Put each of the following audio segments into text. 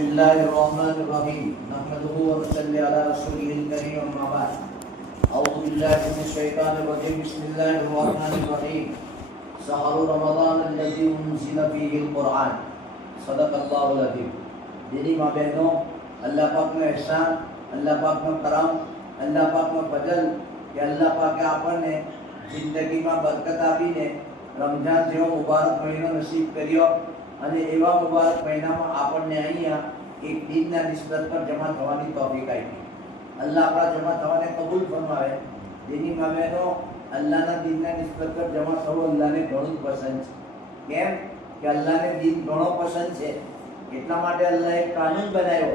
बिस्मिल्लाहिर्रहमानिर्रहीम नहमदुहु व नसल्ली अला रसूलिहिल करीम अम्मा बाद अऊज़ु बिल्लाहि मिनश शैतानिर रजीम बिस्मिल्लाहिर्रहमानिर्रहीम शहरु रमज़ानल्लज़ी उन्ज़िला फ़ीहिल कुरआन सदक़ल्लाहुल अज़ीम। दीनी माँ बहनों, अल्लाह पाक નો એહસાન, अल्लाह पाक નો કરમ, अल्लाह पाक નો ફજલ કે अल्लाह पाके આપણને જિંદગીમાં બરકત આપીને રમઝાન જેવો મુબારક મહિનો નસીબ કર્યો અને એવા મુબારક મહિનામાં આપણને અહીંયા એક દીનના નિસ્બત પર જમા થવાની તૌફીક આપી। અલ્લાહ આપણા જમા થવાને કબૂલ ફરમાવે। દીની માં બહેનો, અલ્લાહના દીનના નિસ્બત પર જમા થવું અલ્લાહને ઘણું પસંદ છે। કેમ કે અલ્લાહને દીન ઘણો પસંદ છે, એટલા માટે અલ્લાહ એક કાનૂન બનાવ્યો,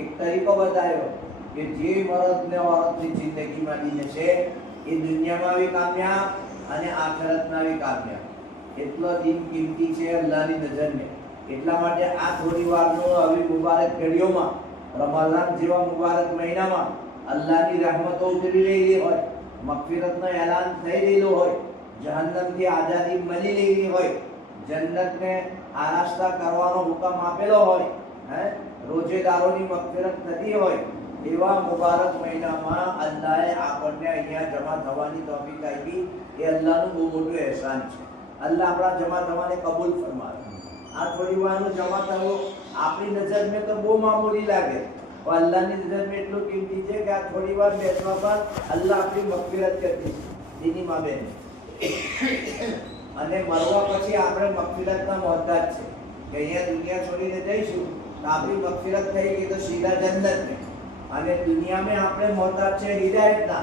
એક તરીકો બતાવ્યો કે જે મર્દને औरतની જિંદગીમાં દીન છે એ દુનિયામાં બી કામયાબ અને આખિરતમાં બી કામયાબ। એટલો દીન કિંમતી છે અલ્લાહની નજરને। એટલા માટે આ થોડી વારનો આવી મુબારક ઘડીઓમાં રમઝાન જેવા મુબારક મહિનામાં અલ્લાહની રહેમતો ઉતરી રહી હોય, મગફિરતનો એલાન થઈ રહેલો હોય, જહન્નમથી આઝાદી મળી રહી હોય, જન્નતને આરાસ્તા કરવાનો હુકમ આપેલો હોય, રોજેદારોની મગફિરત થતી હોય, એવા મુબારક મહિનામાં અલ્લાહે આપણને અહીંયા જમા થવાની તૌફીક આપી। એ અલ્લાહનું બહુ મોટું એહસાન છે। अल्लाह अपना जमा थवाने कबूल फरमावे। आ थोड़ी वारनो जमा थवो आपनी नजर में तो बहुत मामूली लागे, पर अल्लाह ની नजर में એટલું કિંમતી છે કે આ થોડી વાર બેસવા પર અલ્લાહ આપણી મગફિરત કરતી છે। દીની માં બેન, અને મરવા પછી આપણે મગફિરતના મોહતાજ છે કે અહીંયા દુનિયા છોડીને જઈશું તો આપણી મગફિરત થઈ ગઈ તો સીધા જન્નતમાં, અને દુનિયામાં આપણે મોહતાજ છે હિદાયતના।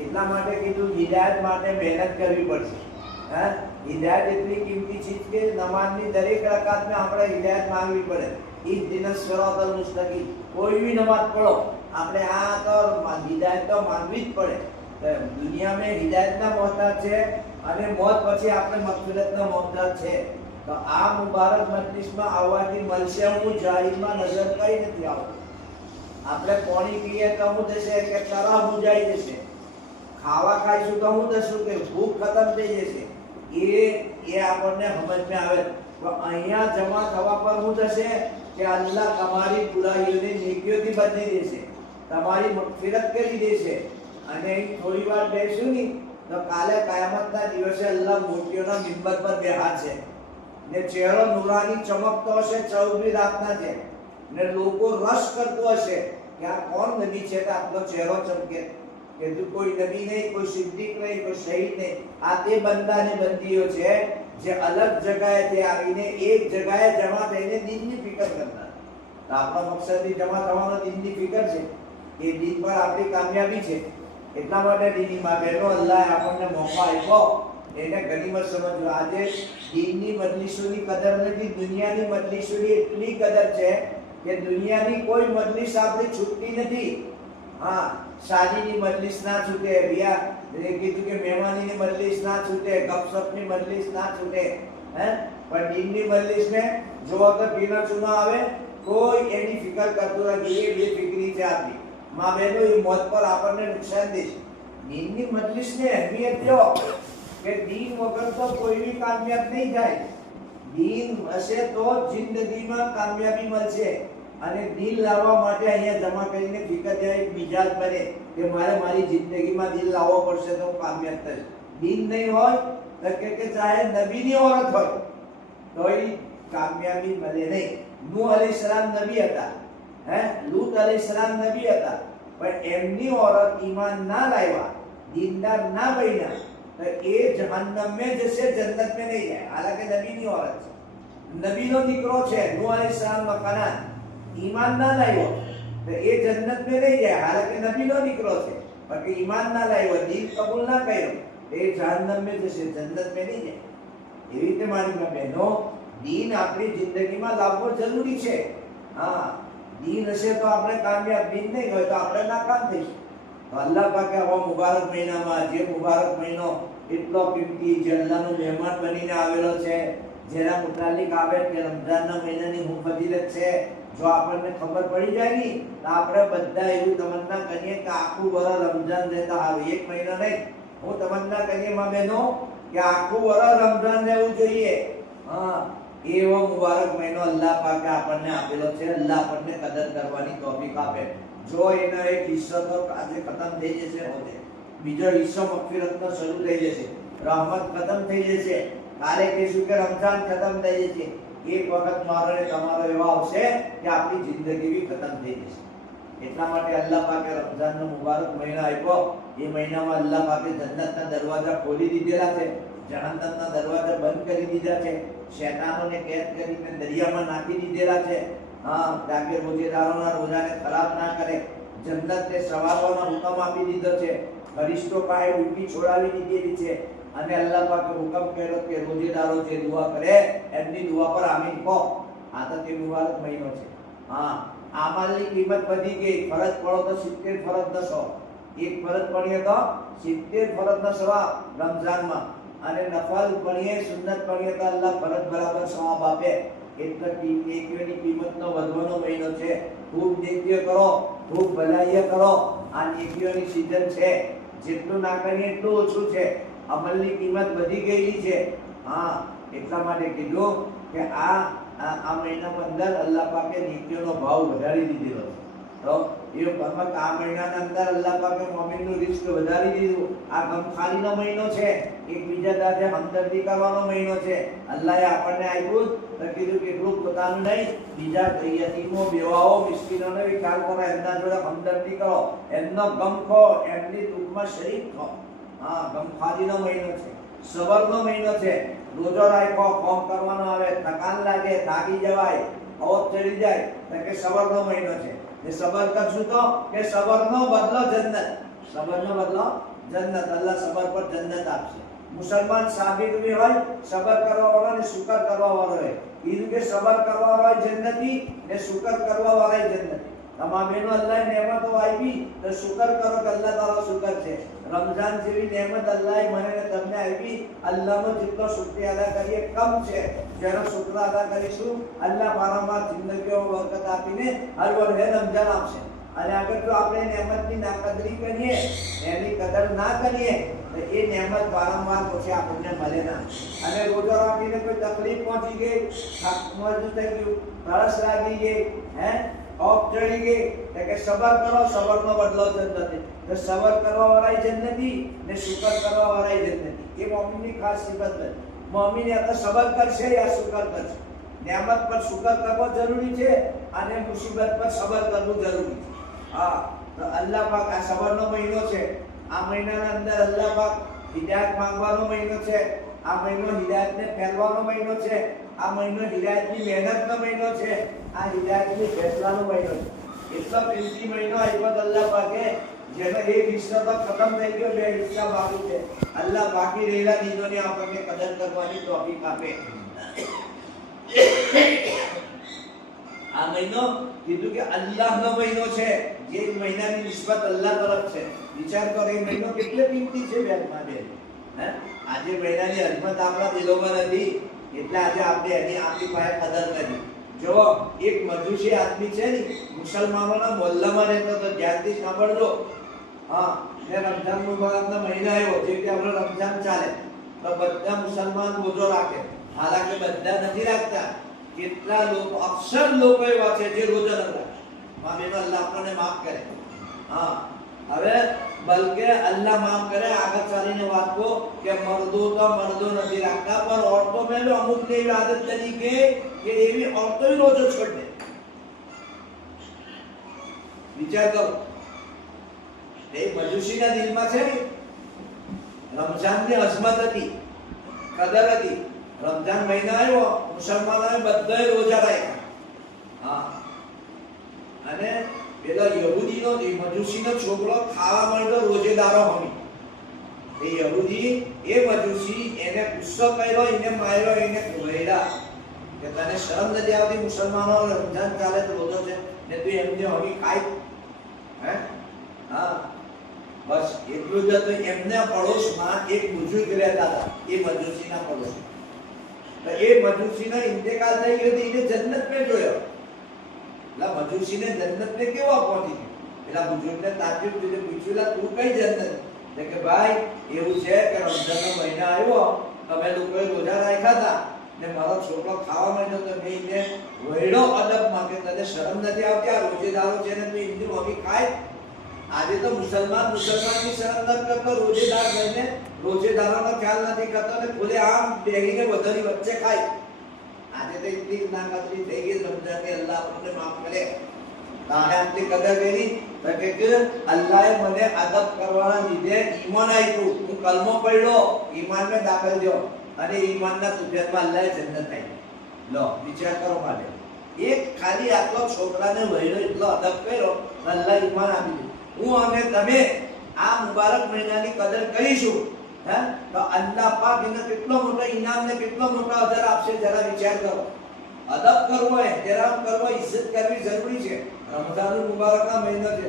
એટલા માટે કીધું હિદાયત માટે મહેનત કરવી પડશે। हिदायत इतनी कीमती चीज के नमाज़नी दरेक रकात में આપણે हिदायत मांगवी पड़े। इहदिनस सिरातल मुस्तकीम, कोई भी नमाज पढ़ो આપણે આ તો हिदायत तो मांगवी જ પડે। તો દુનિયા में हिदायतના મોહતાજ છે અને મોત પછી આપણે મગફિરતના મોહતાજ છે। તો આ મુબારક મજલિસમાં આવવાથી મળશે હું જાહિરમાં નજર કઈ નથી આવતો। આપણે પાણી પીએ તો હું થશે કે તરફ બુજાઈ જશે, ખાવા ખાઈશું તો હું થશું કે ભૂખ ખતમ થઈ જશે। ये આપણને સમજમાં આવે। તો અહીંયા જમા થવા પર હું થશે કે અલ્લાહ તમારી બુરાઈઓને નેકીઓથી બદલી દેશે, તમારી મગફિરત કરી દેશે। અને થોડી વાર બેસું ની તો કાલે કયામતના દિવસે અલ્લાહ મોતીઓના મિંબર પર બેહાડશે ને ચહેરો નૂરાની ચમકતો હશે 14 રાતના છે ને લોકો રસ કરતો હશે કે આ કોણ નબી છે તો આપણો ચહેરો ચમકે। કે તું કોઈ નબી નહીં, કોઈ સિદ્દીક નહીં, કોઈ શહીદ નહીં, આ તે બંદા ને બંદીઓ છે જે અલગ જગ્યાએથી આવીને એક જગ્યાએ જમા થઈને દીનની ફિકર કરતા। તો આપણા મકસદથી જમા થવાનો દીનની ફિકર છે, એ દીન પર આપણી કામયાબી છે। એટલા માટે દીની માં બહેનો, અલ્લાહ આપણને મોકો આપ્યો એને ગનીમત સમજજો। આજે દીનની મજલિસોની કદર નથી, દુનિયાની મજલિસોની એટલી કદર છે કે દુનિયાની કોઈ મજલિસ આપણી છૂટતી નથી। हाँ, शादी की मजलिस ना छूटे, बिया कीधु के मेहमानी की मजलिस ना छूटे, गपशप की मजलिस ना छूटे, हैं? पर दीन की मजलिस में जो अगर पीना चुना आवे कोई एनी फिकर करतो नहीं। ये बेफिक्री से आपकी माँ बहनों ये मौत पर आपने नुकसान दे। दीन की मजलिस ने अहमियत दो कि दीन वगैरह तो कोई भी कामयाब नहीं जाए। दीन हसे तो जिंदगी में कामयाबी મળશે। અને દિલ લાવવા માટે અહીંયા જમા કરીને ફિકર જાય મિજાજ બને કે મારે મારી જિંદગીમાં દિલ લાવવો પડશે તો કામયાબ થઈશ। દિલ નહીં હોય તો કે ચાહે નબીની औरत હોય તોય કામયાબી મળે નહીં। નૂહ અલૈહિસ્સલામ નબી હતા, લૂત અલૈહિસ્સલામ નબી હતા, પણ એમની औरत ઈમાન ના લાવ્યા, દીનદાર ના બન્યા તો એ જહન્નમ में જશે, જન્નત में નહીં જાય। હાલાકે નબીની औरत છે, નબીનો દીકરો છે નૂહ અલૈહિસ્સલામ કનાન, ईमान ना लायो तो ये जन्नत में नहीं जाए। हालांकि नबी नो निकलो छे पर के ईमान ना लायो, दीन कबूल ना कर्यो तो ये जहन्नम में जશે, जन्नत में नहीं जाए। एवी रीते मारी बहनों, दीन आपणी जिंदगीમાં લાવવો જરૂરી છે। हाँ, दीन હશે તો આપણે કામયાબ, દीन નહીં હોય તો આપણે નાકામ થઈશું। તો અલ્લાહ પાકે આવો મુબારક મહિનામાં, જે મુબારક મહિનો એટલો કિંમતી, જે અલ્લાહનો મહેમાન બનીને આવેલો છે, જેના મુતાલિક આવે કે રમઝાનના મહિનાની હું ફજીલત છે, જો આપણને ખબર પડી જાય ની તો આપણે બધા એવું તમન્ના કરીએ કે આખું વરસ રમઝાન રહેતા આવે। એક મહિનો નહીં, હું તમન્ના કરીએ માં બહેનો કે આખું વરસ રમઝાન રહેવું જોઈએ। हाँ, એવો મુબારક મહિનો અલ્લાહ પાકે આપણને આપેલો છે. અલ્લાહ આપણને કદર કરવાની તૌફીક આપે. જો એનો એક હિસ્સો તો આજે ખતમ થઈ જશે, હોતે બીજો હિસ્સો મગફિરતનો શરૂ થઈ જશે, રહમત ખતમ થઈ જશે. કાલે કહીશું કે રમઝાન ખતમ થઈ જશે. એક વખત મારો ને તમારો એવો આવશે કે આપણી જિંદગી બી ખતમ થઈ જશે. એટલા માટે અલ્લાહ પાકે રમઝાનનો મુબારક મહિનો આપ્યો. એ મહિનામાં અલ્લાહ પાકે જન્નતના દરવાજા ખોલી દીધેલા છે, જહન્નમના દરવાજા બંધ કરી દીધા છે, શૈતાનોને કેદ કરીને દરિયામાં નાખી દીધેલા છે. તાકે રોજેદારોના રોજાને ખરાબ ના કરે. જન્નતને સવારવાનો હુકમ આપી દીધો છે. ફરિશ્તો પાસે ઉલટી છોડાવી દીધેલી છે. અને અલ્લાહ પાકે હુકમ કર્યો કે રોજેદારો જે દુઆ કરે એમની દુઆ પર આમીન કહો. આ તો તે મુબારક મહિનો છે. આમલની કિંમત વધી ગઈ. ફરજ પડો તો 70 ફરજનો સવાબ, એક ફરજ પડીએ તો 70 ફરજનો સવાબ રમઝાનમાં, અને નફલ પડીએ, સુન્નત પડીએ તો અલ્લાહ ફરજ બરાબર સવાબ આપે. એટલે નેકીઓની કિંમતનો વધવાનો મહિનો છે. ખૂબ નેકીઓ કરો, ખૂબ ભલાઈઓ કરો. આ નેકીઓની સીઝન છે. જેટલું ના કરીએ એટલું ઓછું છે. અમલની કિંમત વધી ગયેલી છે. એટલા માટે કીધું કે આ મહિનામાં અંદર અલ્લાહ પાકે નેકીઓનો ભાવ વધારી દીધેલો છે. તો એ વખત આ મહિનાના અંદર અલ્લાહ પાકે મોમિનનું રિસ્ક વધારી દીધું. આ ગમખારીનો મહિનો છે, એકબીજા સાથે હમદર્દી કરવાનો મહિનો છે. અલ્લાહે આપણને આપ્યું તો કીધું કે એટલું પોતાનું નહીં, બીજા યતીમો, બેવાઓ, મિસ્કીનોનો વિચાર કરો, એમના જોડે હમદર્દી કરો, એમનો ગમ ખો, એમની દુઃખમાં શરીક થો. ગમખારીનો મહિનો છે, સબરનો મહિનો છે. રોજો રાખો, કોમ કરવાનો આવે, થકાન લાગે, થાકી જવાય, ઓત ચડી જાય તો કે સબરનો મહિનો છે. એ સબર કરશું તો કે સબરનો બદલો જન્નત. સબરનો બદલો જન્નત. અલ્લાહ સબર પર જન્નત આપશે. મુસલમાન સાબિત બી હોય, સબર કરવા વાળો ને શુકર કરવા વાળો હોય. કીધું કે સબર કરવા વાળો જન્નતી ને શુકર કરવા વાળો જન્નતી. તમામેનો અલ્લાહ નેમતો આપી તો શુકર કરો કે અલ્લાહ તારો શુકર છે. રમઝાન જેવી નેમત અલ્લાહે મને ને તમને આપી, અલ્લાહનો જેટલો શુક્રિયા અદા કરીએ કમ છે. જેનો શુક્ર અદા કરીશું અલ્લાહ પારામાં જિંદગીઓ બરકત આપીને હર વર્ષે રમઝાન આપશે. અને અગર જો આપણે નેમતની નાકદરી કરીએ, એની કદર ના કરીએ તો એ નેમત વારંવાર પછી આપણને મળે ના. અને રોજો રાખીને કોઈ તકલીફ પહોંચી ગઈ, મોજું થઈ ગયું, તરસ લાગી ગઈ, ઓફ ચડી ગઈ તો કે સબર કરો, સબરનો બદલો જન્નતી. તો સબર કરવા વાળા જન્નતી ને શુકર કરવા વાળા જન્નતી. એ મોમિનની ખાસ સિફત છે. મોમિન યા તો સબર કરશે યા શુકર કરશે. નેમત પર શુકર કરવો જરૂરી છે અને મુસીબત પર સબર કરવું જરૂરી છે. તો અલ્લાહ પાક આ સબરનો મહિનો છે. આ મહિનાના અંદર અલ્લાહ પાક હિદાયત માંગવાનો મહિનો છે. આ મહિનો હિદાયતને ફેરવાનો મહિનો છે. આ મહિનો હિદાયતની મહેનતનો મહિનો છે. આ હિદાયતની ફેસલાનો મહિનો છે. એટલો કિંમતી મહિનો આપ્યો અલ્લાહ પાકે, જેનો એક હિસ્સો તો ખતમ થઈ ગયો, 2 હિસ્સા બાકી છે. અલ્લાહ બાકી રહેલા દિનોની આપણને કદર કરવાની તૌફીક આપે. આ મહિનો કીધું કે અલ્લાહનો મહિનો છે. જે મહિનાની નિસ્બત અલ્લાહ તરફ છે. વિચાર કરો એ મહિનો કેટલો કિંમતી છે બેનમાં બેન. આજે મહિનાની હરમત આપણા દિલોમાં નથી, એટલે આજે આપણે એની આપણી પાસે કદર કરી. જો એક મજૂસી આદમી છે ને, મુસલમાનોના મોહલ્લામાં રહેતો તો, ધ્યાનથી સાંભળજો. રમઝાન મુબારકના મહિના આવ્યો, જે કે આપણે રમઝાન ચાલે તો બધા મુસલમાન રોજો રાખે. હાલાકી બધા નથી રાખતા. કેટલા લોકો, અક્ષર લોકો એવા છે જે રોજો નથી રાખતા. અલ્લાહ આપણને માફ કરે. હવે બલકે અલ્લાહ માફ કરે. આગળ ચાલીને વાત કહો કે મર્દો નથી રાખતા, પણ औरतों में भी અમુક ને એવી આદત કરી કે એવી औरतों રોજો છોડ દે. વિચાર કરો, એ મજૂસીના દિલમાં છે ને રમઝાનની અઝમત હતી, કદર હતી. રમઝાન મહિના આવ્યો, મુસલમાનોએ બધાએ રોજા રાખ્યા. અને પેલો યહૂદીનો મજૂસીનો છોકરો ખાવા મળ્યો રોજેદારો હમી. એ યહૂદી એ મજૂસી એને ગુસ્સો કર્યો, એને માર્યો, એને ખોળ્યા કે તને શરમ નથી આવતી? મુસલમાનો રમઝાન ચાલે તો રોજો છે ને તું એમને હમી ખાય? બસ એટલું જ હતું. એમના પડોશમાં એક બુજુર્ગ રહેતા હતા, એ મજૂસીના પડોશમાં. તો એ મજૂસીનો ઇન્તેકાલ થઈ ગયો, એને જન્નત મેં જોયો. એટલે મજૂસીને જન્નત ને કેવો પહોંચી ગયો? પેલા બુજુર્ગને તાજુબ થઈને પૂછ્યું, તું કઈ જન્નત? કે ભાઈ એવું છે કે રમઝાનનો મહિના આવ્યો, તમે લોકોએ રોજા રાખ્યા હતા ને મારો છોકરો ખાવા માંડ્યો તો મેં એને વૈડો અદબમાં કે તને શરમ નથી આવતી આ રોજેદારો છે ને તું હિન્દુ મમ્મી ખાય. આજે તો મુસલમાનની શરમ નથી કરતો, રોજેદાર થઈને રોજેદારોનો ખ્યાલ નથી કરતો ને ખુલે આમ બેહીને બધાની વચ્ચે ખાય. આજે તો એટલી નાકતરી થઈ ગઈ રમઝાનની, અલ્લાહ આપણને માફ કરે. તારે આટલી કદર કરી તો કે અલ્લાહે મને અદબ કરવાના લીધે ઈમાન આપ્યું, હું કલમો પડ્યો, ઈમાનમાં દાખલ થયો અને ઈમાનના તુજરમાં અલ્લાહે જન્નત આપી. લો વિચાર કરો માટે એક ખાલી આટલો છોકરાને વહેલો એટલો અદબ કર્યો, અલ્લાહ ઈમાન આપી દીધું. હું અને તમે આ મુબારક મહિનાની કદર કરીશું તો અલ્લાહ પાક એને કેટલો મોટો ઇનામ ને કેટલો મોટો અજર આપશે. જરા વિચાર કરો. અદબ કરવો, એહતરામ કરવો, ઇજ્જત કરવી જરૂરી છે. રમઝાનુલ મુબારકના મહિનો છે.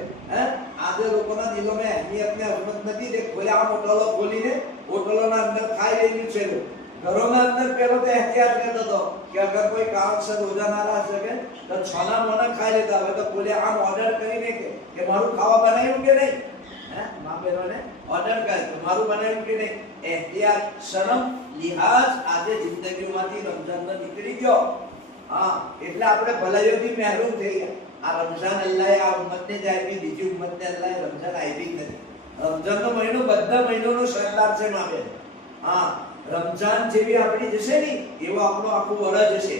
આજે લોકોના દિલોમાં અહેમિયતને હરમત નથી. તે ખોલે આમ હોટલો ખોલીને હોટલોના અંદર ખાઈ રહેલું છે. ઘરોના અંદર પેલો તો એહતિયાત કરતો હતો કે અગર કોઈ કારણસર રોજા ના રાખી શકે તો છના મોના ખાઈ લેતા. હવે તો ખોલે આમ ઓર્ડર કરીને કે મારું ખાવા બનાવ્યું કે નહીં, મા બહેનોને ઓર્ડર કરે તો મારું બનાવ્યું કે નહીં. એહતિયાત, શરમ, લિહાજ આજે જિંદગીમાંથી રમઝાનનો નીકળી ગયો. એટલે આપણે ભલાઈઓથી મહેરૂમ થઈ ગયા. આ રમઝાન અલ્લાહે આ ઉમ્મતને જ આપી, બીજી ઉમ્મતને અલ્લાહે રમઝાન આપી જ નથી. રમઝાનનો મહિનો બધા મહિનોનો સરદાર છે મા બેન. રમઝાન જેવી આપણી જશે ને એવો આપણો આખું વર્ષ હશે.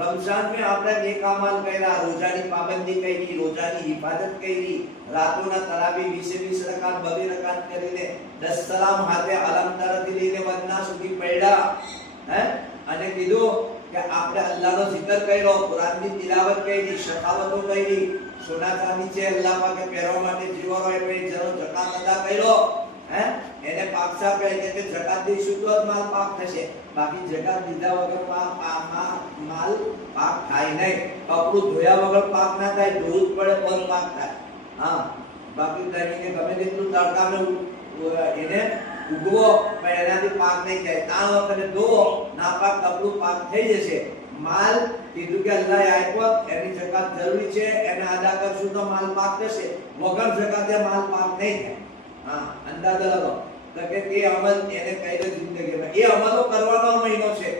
રમઝાન में આપણે નેક અમલ કર્યા, રોજાની પાબંદી કરી, રોજાની હિફાજત કરી, રાતોના તરાવી 20 રકાત 2 રકાત કરીને 10 સલામ હાથે અલમ તરથી લઈને વન્ના સુધી પડ્યા. અને કીધું કે આપણે અલ્લાહનો zikr કર્યો, કુરાનની તિલાવત કરી, શફાવતો કરી, સોના ચાંદી છે અલ્લાહ પાકે પહેરવા માટે જીવરો એ પછી જરો જકાત અદા કર્યો. એને પાક સાફ કહે કે જકાત દઈશું તો જ માલ પાક થશે, બાકી જકાત દીધા વગર માલ પાક થાય નહીં. કપડું ધોયા વગર પાક ના થાય, ધોવું જ પડે તો પાક થાય. બાકી દહીંને ગમે તેટલું તડકામાં એને ઉગવો પણ એનાથી પાક નહીં થાય. તાણ વખતે ધોવો, નાપાક કપડું પાક થઈ જશે. માલ કીધું કે અલ્લાહે આપ્યો, એની જકાત જરૂરી છે, એને અદા કરશું તો માલ પાક થશે, વગર જકાતે માલ પાક નહીં થાય. અંદાજ લગાવો તો કે તે અમલ એને કઈ જિંદગીમાં એ અમલો કરવાનો મહિનો છે.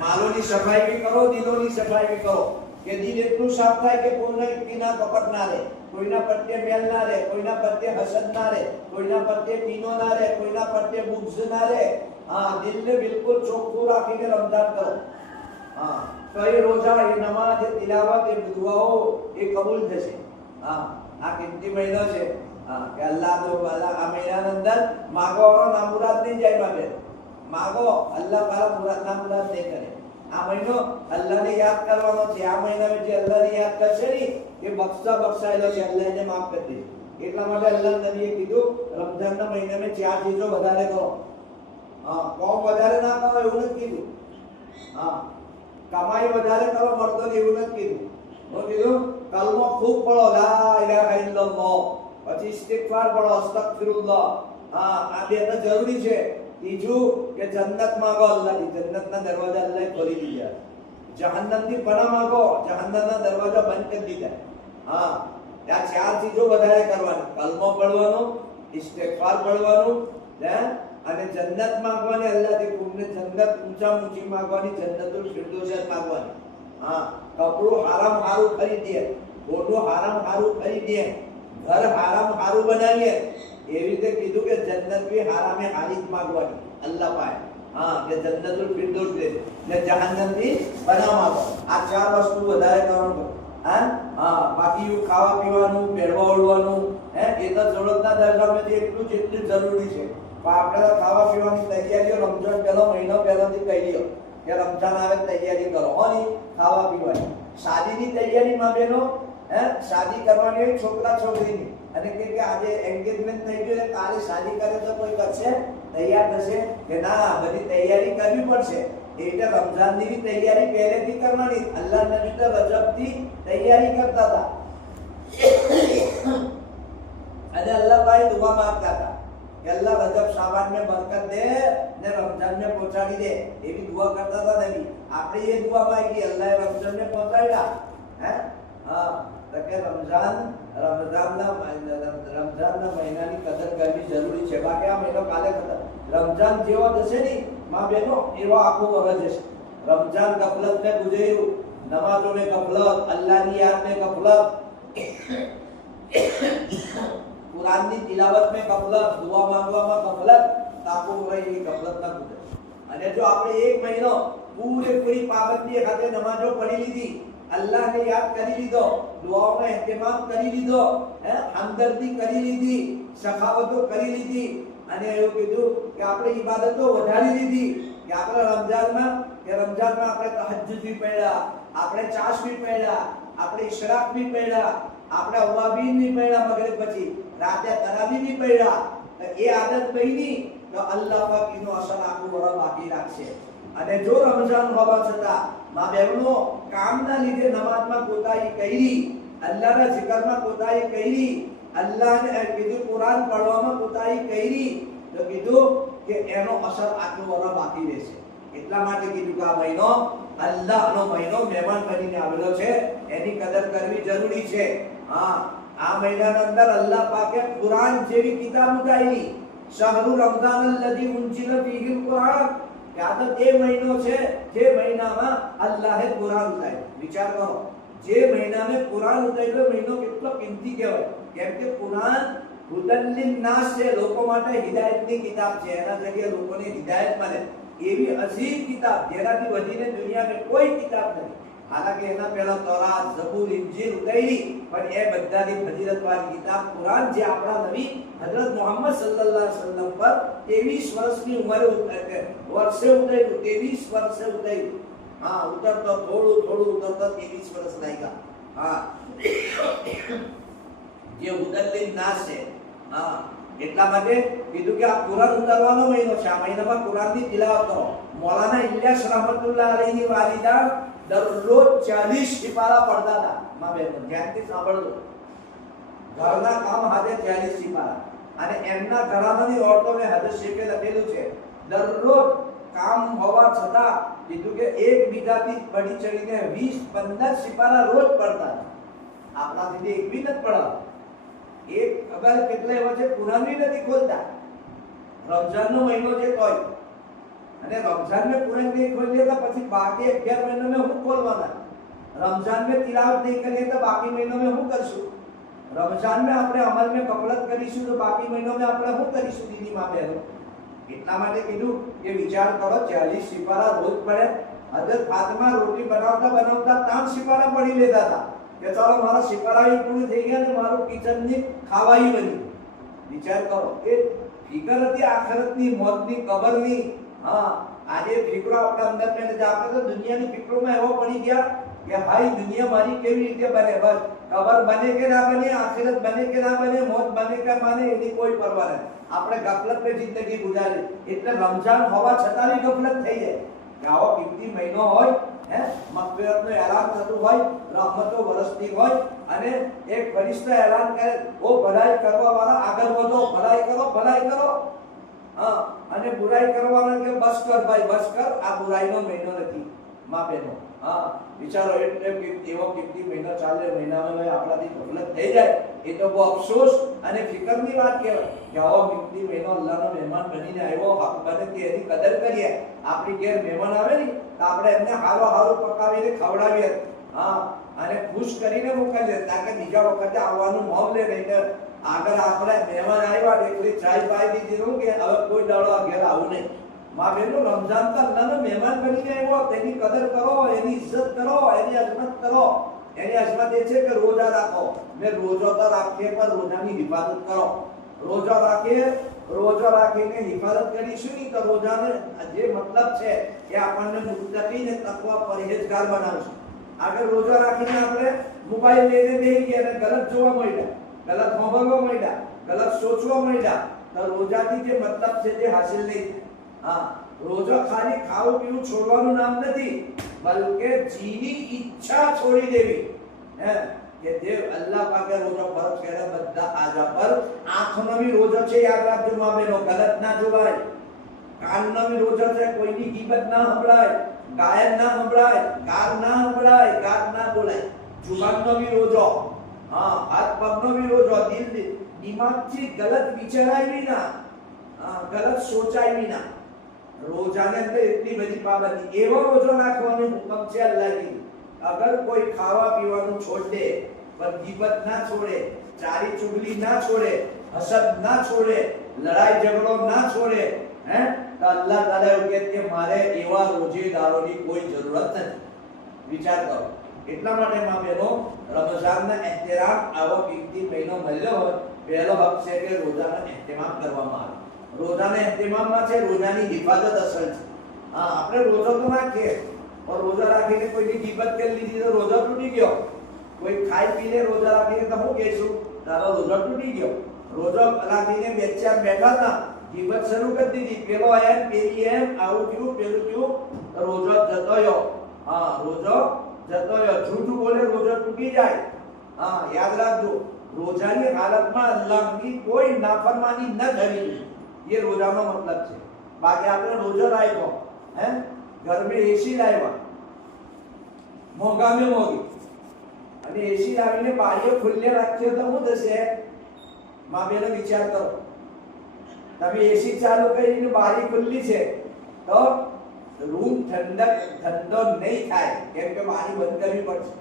માલોની સફાઈ બી કરો, દિલોની સફાઈ બી કરો કે દિલ એટલું સાફ થાય કે કોઈને કીના કપટ ના રહે, કોઈના પ્રત્યે મેલ ના રહે, કોઈના પ્રત્યે હસદ ના રહે, કોઈના પ્રત્યે ટીનો ના રહે, કોઈના પ્રત્યે બુગ્ઝ ના રહે. દિલને બિલકુલ ચોખ્ખું રાખીને રમઝાન કરો. તો એ રોજા, એ નમાઝ, એ તિલાવત, એ દુઆઓ એ કબૂલ થશે. આ કિંમતી મહિનો છે કે અલ્લાહ તો આ મહિનાની અંદર માગો નામુરાદ નહીં જાય માટે માગો, અલ્લાહ તારા મુરાદ નામુરાદ નહીં કરે. આ મહિનો અલ્લાહને યાદ કરવાનો છે. આ મહિનામાં જે અલ્લાહને યાદ કરશે ને એ બક્ષાયેલો છે, અલ્લાહ એને માફ કરી દે. એટલા માટે અલ્લાહ નબીએ કીધું રમઝાનના મહિનામાં 4 ચીજો વધારે કરો. કોમ વધારે ના કરો એવું નથી કીધું. કમાઈ વધારે કરો મળતો એવું નથી કીધું. હું કીધું કલમો ખૂબ પડો, લા ઇલાહા ઇલ્લલ્લાહ, પછી ઇસ્તિગફાર પડો, અસ્તગફિરુલ્લાહ. આ બે તો જરૂરી છે. ત્રીજું કે જન્નત માંગો, અલ્લાહની જન્નતના દરવાજા અલ્લાહે ખોલી દીધા. જહન્નમથી પનાહ માંગો, જહન્નમના દરવાજા બંધ કરી દીધા. આ 4 ચીજો વધારે કરવાની: કલમો પડવાનો, ઇસ્તિગફાર પડવાનું, અને જન્નત માંગવાની, અલ્લાહથી ખૂબને જન્નત ઊંચી માંગવાની, જન્નતુલ ફિરદૌસ માંગવાની. કપડું હારામ હારું ખરીદીએ, ગોડું હારામ હારું ખરીદીએ, ઘર હારામ હારું બનાવીએ. એવી રીતે કીધું કે જન્નત બી હારામે હારી જ માંગવાની અલ્લાહ પાસે. કે જન્નતુલ ફિરદૌસ લે ને જહન્નમથી પનાહ માંગો. આ 4 વસ્તુ વધારે કરવાનું. બાકી ખાવા પીવાનું, પહેરવા ઓળવાનું એ તો જરૂરતના દરમિયાન એટલું જેટલું જરૂરી છે. પણ આપણે તો ખાવા પીવાની તૈયારીઓ રમઝાન પહેલો મહિનો પહેલાથી કરી લો કે રમઝાન આવે તૈયારી કરો. ખાવા પીવાની, શાદીની તૈયારી માં બેનો શાદી કરવાની હોય છોકરા છોકરીની, અને કે આજે એન્ગેજમેન્ટ થઈ ગયું, કાલે શાદી કરે તો કોઈ કરશે, તૈયાર થશે કે ના, બધી તૈયારી કરવી પડશે. એટલે રમઝાનની બી તૈયારી પહેલેથી કરવાની. અલ્લાહ નબી તો રજબથી તૈયારી કરતા હતા અને અલ્લાહ પાસે દુઆ માંગતા હતા કે અલ્લાહ રજબ શાબાન में बरकत दे ने रमजान में पहुंचाડી દે, એવી દુઆ કરતા હતા નબી. આપણે એ દુઆ માંગી, અલ્લાહે રમજાન में પહોંચાડ્યા. તો કે રમજાનના મહિનાની કદર કરવી જરૂરી છે. બાકી આ મહિનો કાલે ખતમ. રમજાન જેવો જશે ને માં બેનો એવો આખો વર્ષ છે। રમજાન ગફલત ને ગુજર્યું, નમાઝો में ગફલત, અલ્લાહની યાદ में ગફલત, કુરાનની તિલાવત में ગફલત, દુઆ માંગવામાં ગફલત, આખો વર્ષ એ ગફલત ના ગુજરે। અને જો આપણે એક મહિનો પૂરેપૂરી પાબંદી સાથે નમાઝો પઢી લીધી, અલ્લાહને યાદ કરી લીધો, દુઆઓનો ehtimam કરી લીધો, હમદર્દી કરી લીધી, સખાવતો કરી લીધી, અને એવું કીધું કે આપણે ઈબાદતો વધારી લીધી કે આપણે રમજાનમાં આપણે તહજ્જુદ ભી પઢ્યા, આપણે ચાશ ભી પઢ્યા, આપણે ઇશરાક ભી પઢ્યા, આપણે અવાબીન ભી પઢ્યા, મગરિબ પછી રાતે તરાવી ભી પઢ્યા। તો એ આદત બની તો અલ્લાહ પાક એનો અસર આખું વર્ષ બાકી રાખશે। અને જો રમજાન હોવા છતાં મા બહેનો કામના લીધે નમાઝમાં કોતાહી કરી, અલ્લાહના zikરમાં કોતાહી કરી, અલ્લાહને કીધું કુરાન પઢવામાં કોતાહી કરી, તો કીધું કે એનો અસર આખું વર્ષ બાકી રહેશે। એટલા માટે કીધું કે આ મહિનો અલ્લાહનો મહિનો મહેમાન બનીને આવેલો છે, એની કદર કરવી જરૂરી છે। હા, આ મહિનાના અંદર અલ્લાહ પાકે કુરાન જેવી કિતાબ ઉતારી, શહરુ રમઝાન અલ્લઝી ઉન્ઝિલ ફીહિલ કુરાન, આ તો તે મહિનો છે જે મહિનામાં અલ્લાહે કુરાન ઉતાર્યું। વિચાર કરો, જે મહિનામાં કુરાન ઉતાર્યો મહિનો કેટલો કિંમતી કહેવાય, કેમ કે કુરાન હુદન લિન્નાસ છે, લોકો માટે હિદાયતની કિતાબ છે, એના જરીએ લોકોને હિદાયત મળે એવી અઝીમ કિતાબ, જેનાથી વધીને દુનિયામાં કોઈ કિતાબ નથી। હાલાકે એના પહેલા તૌરાત, ઝબૂર, ઇન્જીલ ઉતારી, પણ એ બધાની ફજીલતવાળી કિતાબ કુરાન, જે આપણા નબી હઝરત મુહમ્મદ સલ્લલ્લાહુ અલૈહિ વસલ્લમ પર 23 વર્ષની ઉંમરે વર્ષે ઉતાર્યું, 23 વર્ષે ઉતાર્યું। હા, ઉતરતો થોડું ઉતરતો 23 વર્ષ લાગ્યા। હા, જે હુદલ્લિન નાસ છે। હા, એટલા માટે કીધું કે આ કુરાન ઉતારવાનો મહિનો છે, આ મહિનામાં કુરાનની તિલાવત કરો। મૌલાના ઇલિયાસ રહમતુલ્લાહ અલૈહિની વાલિદા દરરોજ 40 સિપારા પડતા હતા। માં બેન ધ્યાનથી સાંભળજો, ઘરના કામ હાથે 40 સિપારા, અને એમના ઘરાનાની ઓરતોને હદીસ શરીફે લખેલું છે, દરરોજ કામ હોવા છતાં કીધું કે એકબીજાથી પડી ચડીને 20-15 સિપારા રોજ પડતા હતા। આપણાથી એક બી નથી પડાતા। એક ખબર કેટલા એવા છે કુરાન બી નથી ખોલતા, રમજાનનો મહિનો છે તોય, અને रमजान में कुरान नहीं खोलिए तो પછી બાકી 11 મહિના में હું ખોલવાના? रमजान में तिलावत नहीं करिए तो बाकी महीनों में હું કરશું? रमजान में આપણે અમલ में કફલત કરીશું તો બાકી મહિનો में આપણે હું કરીશું? દીદી માં બહેનો, એટલા માટે કીધું કે વિચાર કરો, 40 સિપારા રોજ પડે। હજરત ફાતિમા રોટી બનાવતા 3 સિપારા પડી લેતા હતા કે ચાલો મારા સિપારા પૂરી થઈ ગયા ને મારું કિચનની ખાવાઈ બની। વિચાર કરો કે ફિકર હતી આખરતની, મોતની, કબરની। हाँ, आज फिक्रो अपना अंदर में जाकर तो दुनिया की फिक्रों में वो पड़ी गया कि भाई दुनिया मारी केवी रीते बने, बस कबर बने के ना बने, आखिरत बने के ना बने, मौत बने के माने, एनी कोई परवाह नहीं। આપણે ગફલત में जिंदगी गुजारी, એટલે રમજાન હોવા છતાં બી ગફલત થઈ જાય કે આવો કિંમતી મહિનો હોય, મગફિરતનો એલાન થતું હોય, રહમતો વરસતી હોય, અને એક ફરિશ્તા એલાન કરે, ઓ ભલાઈ કરવા વાળા આગળ વધો, ભલાઈ કરો। हाँ, અને બુરાઈ કરવાના કે બસ કર ભાઈ, બસ કર, આ બુરાઈનો મહિનો નથી માં બહેનો। हाँ, વિચારો એટલે એવો કિંમતી મહિનો ચાલે, મહિનામાં આપણાથી ગફલત થઈ જાય, એ તો બહુ અફસોસ અને ફિકરની વાત કહેવાય કે આવો કિંમતી મહિનો અલ્લાહનો મહેમાન બનીને આવ્યો, હક બને કે એની કદર કરીએ। આપણી ઘેર મહેમાન આવે ને તો આપણે એમને હારું પકાવીને ખવડાવીએ, હા, અને ખુશ કરીને મોકલીએ, તાકે બીજા વખતે આવવાનું મોમ લે, નહીં કે આગળ આપણે મહેમાન આવ્યા એટલે ચાય પાઈ દીધી નું કે હવે કોઈ દાડો આ ઘેર આવું નહીં। માં બહેનો, રમજાન તો અલ્લાહનો મહેમાન બનીને આવ્યો, તેની કદર કરો, એની ઇજ્જત કરો, એની અજમત કરો। એની અજમત એ છે કે રોજા રાખો। મેં રોજો તો રાખીએ પણ રોજાની હિફાજત કરો। રોજો રાખીને હિફાજત કરીશું નહીં તો રોજાને જે મતલબ છે કે આપણને મુત્તકી ને તકવા પરહેજગાર બનાવશે। આગળ રોજો રાખીને આપણે મોબાઈલ લઈને બેસી ગયા અને ગલત જોવા મળ્યા, गलत होबलवा मळ्या, गलत सोचवा मळ्या, तो रोजानी जे मतलब छे ते हासिल नहीं। हां, रोजा खाली खाऊ पीऊ छोड़वानुं नाम नहीं, बल्कि जीनी इच्छा छोड़ी देवी है के देव अल्लाह पाके रोजा फरज करे बधा आजा पर। आंखनो भी रोजा छे, याद राखજો માં બેનો, गलत ना જોવાય। કાનનો भी रोजा छे, कोईनी गीबत ना સંભળાય, ગાયન ना સંભળાય, ગાર ना સંભળાય, ગાર ना બોલાય। जुबानનો भी रोજો, हाँ, हाथ पगनो भी रोजो, दिल दिमाग થી गलत विचाराय भी ना, हाँ, गलत सोचाय भी ना। રોજાને અંદર એટલી બધી પાબંદી, એવો રોજો રાખવાનો હુકમ છે અલ્લાહની. અગર કોઈ ખાવા પીવાનું છોડ દે, પણ ગીબત ના છોડે, ચારી ચુગલી ના છોડે, હસદ ના છોડે, લડાઈ ઝઘડો ના છોડે, હે, તો અલ્લાહ તાલા એવું કહે કે મારે એવા રોજેદારોની કોઈ જરૂરત નથી. વિચાર કરો. એટલા માટે માં બહેનો, રમઝાનના એહતરામ આવો કિંમતી મહિનો મળ્યો હોય, પહેલો હક છે કે રોજાનો એહતમામ કરવામાં આવે. રોજાના એહતમામમાં છે રોજાની હિફાજત અસલ છે. હા, આપણે રોજો તો રાખીએ, પણ રોજા રાખીને કોઈની ગીબત કરી લીધી તો રોજો તૂટી ગયો. કોઈ ખાઈ પીને રોજા રાખીને તો હું કહેશું તારો રોજો તૂટી ગયો. રોજો રાખીને બે ચાર બેઠા હતા, ગીબત શરૂ કરી દીધી, પેલો એમ પેલી એમ, આવું થયું પેલું થયું, તો રોજો જતો રહ્યો. હા, રોજો જતો રહ્યો. જૂઠું બોલે રોજો તૂટી જાય. હા, યાદ રાખજો, રોજાની હાલતમાં અલ્લાહની કોઈ નાફરમાની ન કરવી, ये रोजाનો મતલબ છે. બાકી આપણે રોજો રાખ્યો, હે, ઘર में एसी લાવ્યા મોંઘામાં મોંઘી, અને એસી લાવીને બારીઓ ખુલ્લે રાખીએ તો શું થશે? માં બેનો વિચાર કરો. તમે એસી ચાલુ કરીને બારી ખુલ્લી છે તો રૂમ ઠંડો નહીં થાય, કેમ કે બારી બંધ કરવી પડશે.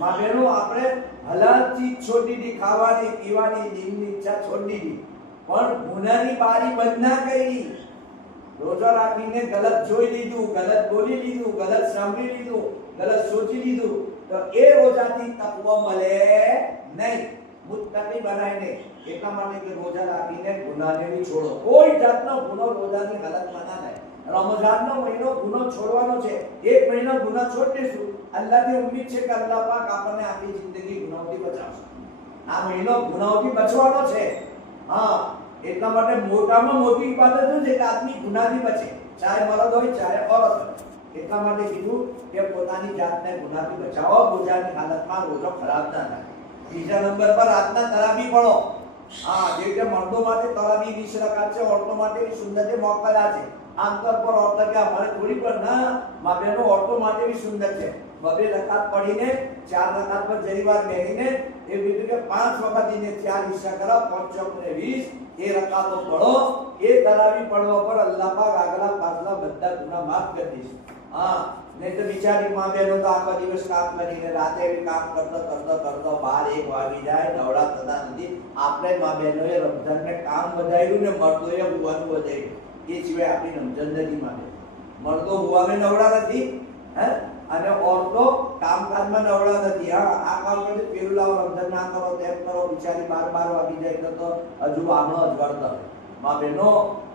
માં બેનો, આપણે હલાલ ચીજ છોડી દીધી, ખાવાની પીવાની દિનની ઈચ્છા છોડી દીધી, પણ ગુનાની બારી બંધ ના કરી. રોજો રાખીને ગલત જોઈ લીધું, ગલત બોલી લીધું, ગલત સાંભળી લીધું, ગલત સોચી લીધું, તો એ રોજાથી તકવો મળે નહીં, મુત્તકી બનાય નહીં. એટલા માટે કે રોજા રાખીને ગુનાને બી છોડો. કોઈ જાતનો ગુનો રોજાની હાલતમાં ના થાય. રમઝાનનો મહિનો ગુનો છોડવાનો છે. એક મહિનો ગુના છોડી દઈશું, અલ્લાહની ઉમ્મીદ છે કે અલ્લાહ પાક આપણને આખી જિંદગી ગુનાઓથી બચાવશે. આ મહિનો ગુનાઓથી બચવાનો છે. હા, એટલા માટે મોટામાં મોટી ઇબાદત શું છે કે આદમી ગુનાથી બચે, ચાહે મર્દ હોય ચાહે औरत હોય. એટલા માટે કીધું કે પોતાની જાતને ગુનાથી બચાવો, રોજાની હાલતમાં રોજો ખરાબ ના થાય. બીજા નંબર પર રાતના તરાબી પઢો. હા, જે કે મર્દો માટે તરાબી 20 રકાત છે, औरतों માટે સુન્નત મોકલા છે. આમતौर પર औरत કે અમારે થોડી પણ ના, માં બહેનો, औरतों માટે भी સુન્નત છે. 2 રકાત પઢીને 4 રકાત પર જરીવાર બેહીને એ બીજું કે 5 વખત ઇને 4 હિસ્સા કરો, 5 ચોક ને 20, એ રકાતો પઢો. એ તરાબી પઢવા પર અલ્લાહ પાક આગલા પાછલા બધા ગુનાહ માફ કરી દેશે. હા, નહીં તો બિચારી માં બહેનો તો આખો દિવસ કામ કરીને રાતે બી કામ કરતો 12-1 વાગી જાય, નવડા થતા નથી. આપણે માં બહેનોએ રમઝાનને કામ વધાર્યું ને મર્દોએ હુવાનું વધાર્યું. એ સિવાય આપણી રમઝાન નથી માં બહેનો. મર્દો હુવામાં નવડા નથી, હે, અને औरतो કામકાજમાં નવડા નથી. હા, આ કામ કરે પેલું લાવો, રમઝાન ના કરો, તેમ કરો, બિચારી 12 વાગી જાય તો હજુ આમણો અજવાળતો. માં બહેનો,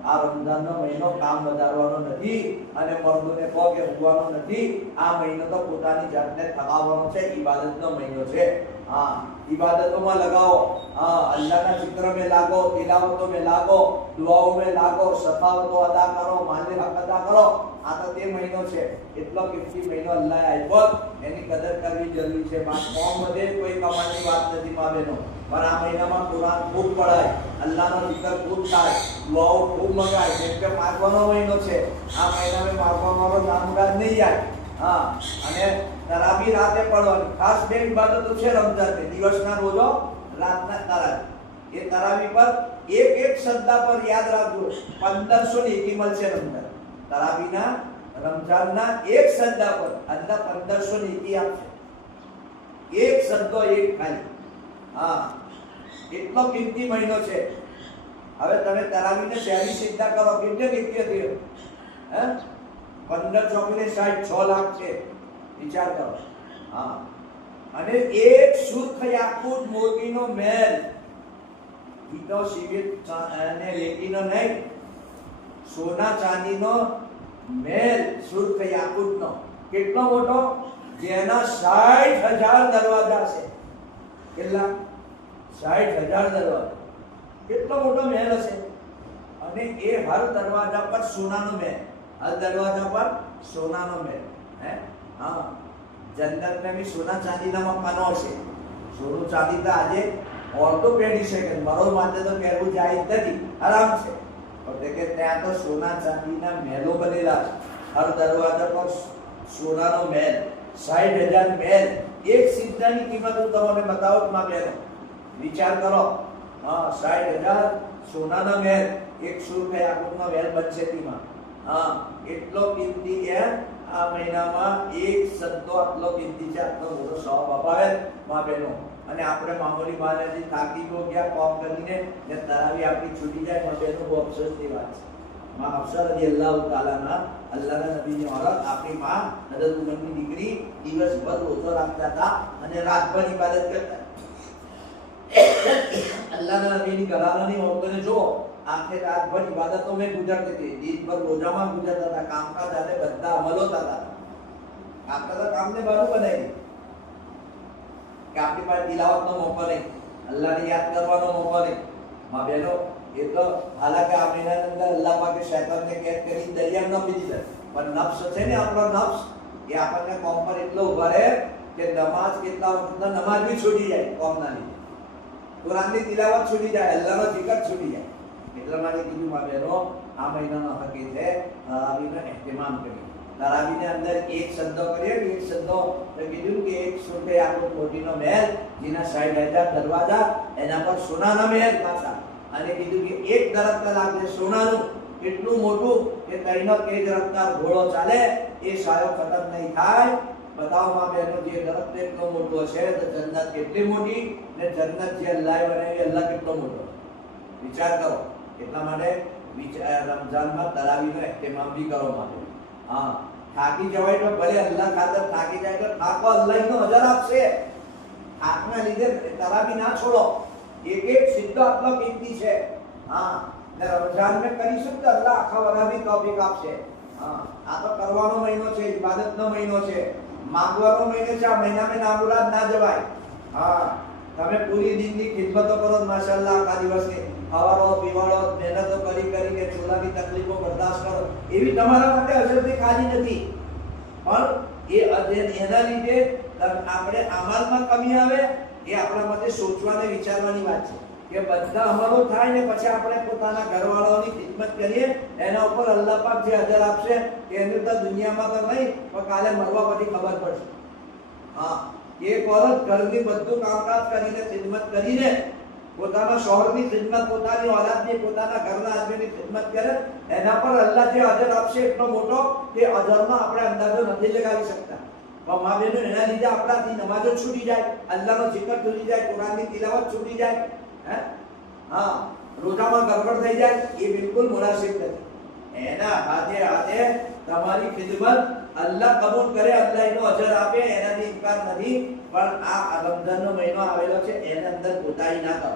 આ રમઝાનનો મહિનો કામ વધારવાનો નથી અને મર્દોને કહો કે હુવાનો નથી. આ મહિનો તો પોતાની જાતને થકાવવાનો છે, ઇબાદતનો મહિનો છે. हाँ, इबादतों में लगाओ, हाँ, अल्लाह का जिक्र में लागो, तिलावतों में लागो, दुआओं में लागो, सखावतो अदा करो, मानले हक अदा करो. आ तो ते महीनो छे, એટલો કિંમતી મહિનો અલ્લાહે આપ્યો, એની કદર કરવી જરૂરી છે. બાદ કોમ વધે કોઈ કમાવાની વાત નથી માં બહેનો, પણ આ મહિનામાં કુરાન ખૂબ પઢાય, અલ્લાહનો zikr ખૂબ થાય, દુઆઓ ખૂબ મંગાય. જેમ કે માગવાનો મહિનો છે, આ મહિનામાં માગવાનો નામગાર નહીં જાય. हाँ, અને તરાબી રાતે પઢવાની. ખાસ 2 ઇબાદતો છે રમઝાનની, દિવસના રોજો, રાતના તરાબી. એ તરાબી પર એક સદ્દા પર યાદ રાખજો 1500 ની નેકી મળશે. રમઝાન તરાબીના રમઝાનના એક સદ્દા પર અલ્લાહ 1500 ની નેકી આપશે. એક સદ્દો એક ખાલી. હા, એટલો કિંમતી મહિનો છે. હવે તમે તરાબીને પહેલી સિદ્ધા કરો, કેટલી નેકી હતી? હે, 15 ચોકને 6 લાખ છે. વિચાર કરો. હા, અને એક સુર્ખ યાકૂત મોતીનો મહેલ, ઈનો સિવિલ અને રેતીનો નહીં, સોના ચાંદીનો મહેલ સુર્ખ યાકૂતનો. કેટલો મોટો? જેના 60,000 દરવાજા છે. કેટલા? 60,000 દરવાજા. કેટલો મોટો મહેલ હશે? અને એ હર દરવાજા પર સોનાનો મહેલ, हर दरवाजा पर सोना नो महल है. हाँ, जन्नत में भी सोना चांदी ना मकानो हशे. सोनू चांदी तो आजे और तो પહેરી શકે, મરો માટે તો પહેરવું જાય નથી, આરામ છે. પણ તે કે ત્યાં તો સોના ચાંદીના મહેલો બનેલા છે. હર દરવાજા પર સોનાનો મહેલ, 60,000 મહેલ. એક સિદ્ધાની કિંમત હું તમને બતાવું માં બહેનો, વિચાર કરો. હા, 60,000 સોનાના મહેલ, એક સુર્ખ યાકૂતનો મહેલ બનશે. તેમાં હા, એટલો કિંમતી કે આ મહિનામાં એક સદ્દો આટલો કિંમતી છે, આટલો મોટો સવાબ અપાવે માં બહેનો. અને આપણે મામૂલી માનવી થાકી ગયા કોમ કરીને ને તરાવી આપણી છૂટી જાય માં બહેનો, બહુ અફસોસની વાત છે. માં હફસા રદિયલ્લાહુ તાલાના અલ્લાહના નબીની ઓરત આપણી માં હઝરત ઉમરની દીકરી દિવસભર રોજો રાખતા હતા અને રાતભર ઇબાદત કરતા. અલ્લાહના નબીની ઘરાનાની ઓરતોને જો આખે રાતભર ઇબાદતો મેં ગુજારતી હતી, દિવસભર રોજામાં ગુજારતા હતા, કામકાજ અને બધા અમલો થતા હતા. આપણે તો કામને બાજુ બનાવી કે આપણી પાસે તિલાવતનો મોકો નહીં, અલ્લાહને યાદ કરવાનો મોકો નહીં. માં બહેનો, એ તો હાલાકે આ મહિનાની અંદર અલ્લાહ પાકે શૈતાનને કેદ કરી દરિયામાં નાખી દીધા, પણ નફ્સ છે ને આપણો નફ્સ, એ આપણને કોમ પર એટલો ઉભા રહે કે નમાઝ કેટલા વખત નમાઝ બી છૂટી જાય કોમના લીધે, કુરાનની તિલાવત છૂટી જાય, અલ્લાહનો zikr છૂટી જાય. એટલા માટે કીધું માં બહેનો, આ મહિનાનો હક એ છે તરાવીનો ehtimam કરીએ. તરાવીની અંદર એક શબ્દો કરીએ, એક શબ્દો તો કીધું કે એક સુરતે યાકૂત મોતીનો મહેલ, જેના 60,000 દરવાજા, એના પર સોનાના મહેલ પાછા. અને કીધું કે એક દરખત લાગે સોનાનું એટલું મોટું કે તઈનો તેજ રફતાર ઘોડો ચાલે એ સાયો ખતમ નહીં થાય. બતાવો માં બહેનો, જે દરખત એટલો મોટો છે તો જન્નત કેટલી મોટી, ને જન્નત જે અલ્લાહે બનાવી અલ્લાહ કેટલો મોટો. વિચાર કરો. એટલા માટે રમઝાનમાં તરાવીનો ehtimam બી કરો માટે. હા, થાકી જવાય તો ભલે અલ્લાહ ખાતર થાકી જાય તો થાકો, અલ્લાહનો અજર આપશે. થાકના લીધે તરાવી ના છોડો, એક એક સિદ્ધો આટલો કિંમતી છે. હા, ને રમઝાન મેં કરીશું તો અલ્લાહ આખા વરાબી તૌફીક આપશે. હા, આ તો કરવાનો મહિનો છે, ઇબાદતનો મહિનો છે, માંગવાનો મહિનો છે. આ મહિનામાં નામુરાદ ના જવાય. હા, તમે પૂરી દિનની ખિદમતો કરો માશાઅલ્લાહ, આખા દિવસની ખાવાનો પીવાનો મહેનતો કરીને ચોલાની તકલીફો બરદાસ્ત કરો, એવી તમારા માટે અસરથી ખાલી નથી. પણ એના લીધે આપણે અમલમાં કમી આવે, એ આપણા માટે સોચવાને વિચારવાની વાત છે કે બધા અમલો થાય ને પછી આપણે પોતાના ઘરવાળાઓની ખિદમત કરીએ, એના ઉપર અલ્લાહ પાક જે અજર આપશે એનું તો દુનિયામાં તો નહીં પણ કાલે મરવા પછી ખબર પડશે. હા, એક ઓરત ઘરની બધું કામકાજ કરીને ખિદમત કરીને પોતાના શોહરની ખિદમત, પોતાની ઓલાદની, પોતાના ઘરના આદમીની ખિદમત કરે, એના પર અલ્લાહ જે અજર આપશે એટલો મોટો કે અજરમાં આપણે અંદાજો નથી લગાવી શકતા. પણ મા બહેનો, એના લીધે આપણાથી નમાજો છૂટી જાય, અલ્લાહનો zikr છૂટી જાય, કુરાનની તિલાવત છૂટી જાય, હા, રોજામાં ગડબડ થઈ જાય, એ બિલકુલ મુનાસિબ નથી. એના હાથે હાથે તમારી ખિદમત અલ્લાહ કબૂલ કરે, અલ્લાહ એનો અજર આપે, એનાથી ઇનકાર નથી. પણ આ રમઝાનનો મહિનો આવેલો છે, એની અંદર કોતાહી ના કરો.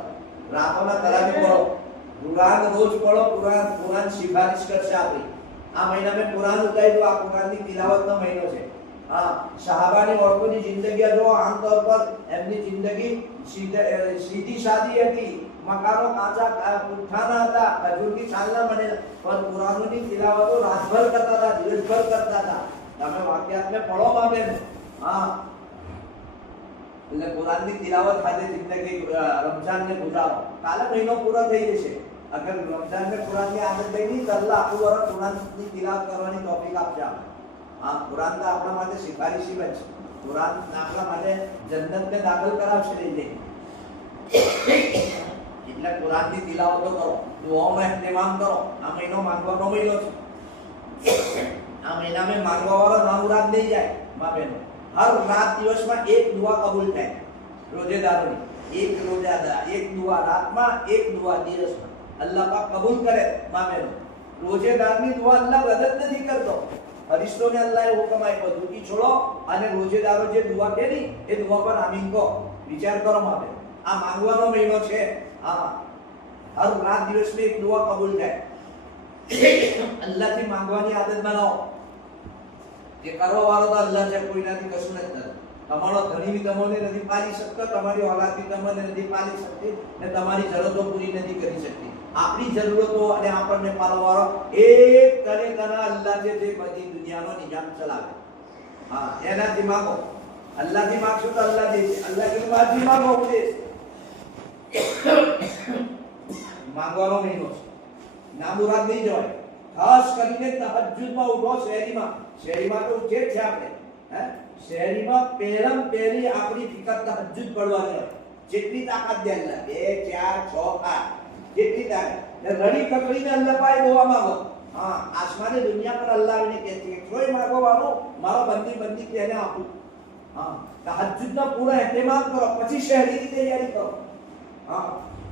રાતોના તરાવી પઢો, કુરાન રોજ પઢો, કુરાન સિફારિશ કરશે આપણી. આ મહિનામાં કુરાન ઉતાર્યું, આ કુરાનની તિલાવતનો મહિનો છે. હા, સહાબાની ઓરતોની જિંદગી જો આમતौर પર એમની જિંદગી સીધી સાદી હતી, મકાનો કાચા પુઠ્ઠાના હતા, ખજૂરની છાલના બનેલા, પણ કુરાનની તિલાવતો રાતભર કરતા હતા, દિવસભર કરતા હતા. તમે વાક્યાતને પઢો માં બેન. હા, એટલે કુરાનની તિલાવત સાથે જિંદગી રમઝાનને ગુજારો. કાલે મહિનો પૂરો થઈ જશે. અગર રમઝાનને કુરાનની આદત થઈ તો અલ્લાહ આખું વર્ષ કુરાનની તિલાવત કરવાની તૌફીક આપશે આપણે. હા, કુરાન તો આપણા માટે સિફારિશી જ છે. કુરાન આપણા માટે જન્નતને દાખલ કરાવશે નહીં. એટલે કુરાનની તિલાવતો કરો, દુઆઓનો ehtimam કરો. આ મહિનો માંગવાનો મહિનો છે. આ મહિનામાં માંગવા વાળો નામુરાદ નહીં જાય મા બહેનો. હર રાત દિવસમાં એક દુઆ કબૂલ થાય રોજેદારોની. એક દુઆ રાતમાં, એક દુઆ દિવસમાં અલ્લાહ પાક કબૂલ કરે મા બહેનો. રોજેદારની દુઆ અલ્લાહ રદ નથી કરતો. ફરિશ્તોને અલ્લાહે હુકમ આપ્યો, દુખી છોડો અને રોજેદારો જે દુઆ કે ની એ દુઆ પર આમીન કહો. વિચાર કરો માટે આ માંગવાનો મહિનો છે. હા, હર રાત દિવસમાં એક દુઆ કબૂલ થાય. અલ્લાહથી માંગવાની આદત બનાવો. જે કરવા વાળો તો અલ્લાહ છે, કોઈનાથી કશું નથી થતું. તમારો ધણી બી તમને નથી પાલી શકતો, તમારી ઓલાદ બી તમને નથી પાલી શકતી, ને તમારી જરૂરતો પૂરી નથી કરી શકતી. આપણી જરૂરતો અને આપણને પાલવાળો એક તરીકાના અલ્લાહ છે, જે બધી દુનિયાનો નિજામ ચલાવે. હા, એનાથી માંગો. અલ્લાહથી માંગશો તો અલ્લાહ દેશે, અલ્લાહથી માંગો દેશે. માંગવાનો મહિનો છે, નામુરાદ નહીં જવાય. ખાસ કરીને તહજ્જુદમાં ઉઠો. શહેરીમાં તો ઉઠે જ છે આપણે. શહેરીમાં પહેલી આપણી ફિકર તહજ્જુદ પડવાની હોય. જેટલી તાકાત દે અલ્લાહ, 2 4 6 8 જેટલી તાકાત રડી કકડીને અલ્લાહ પાસે દુઆ માંગો. હા, આસમાની દુનિયા પર અલ્લાહ આવીને કહે છે કે કોઈ માગો વાળો મારો બંદી તેને આપું. હા, તહજ્જુદનો પૂરો એહતમામ કરો, પછી શહેરીની તૈયારી કરો. હા,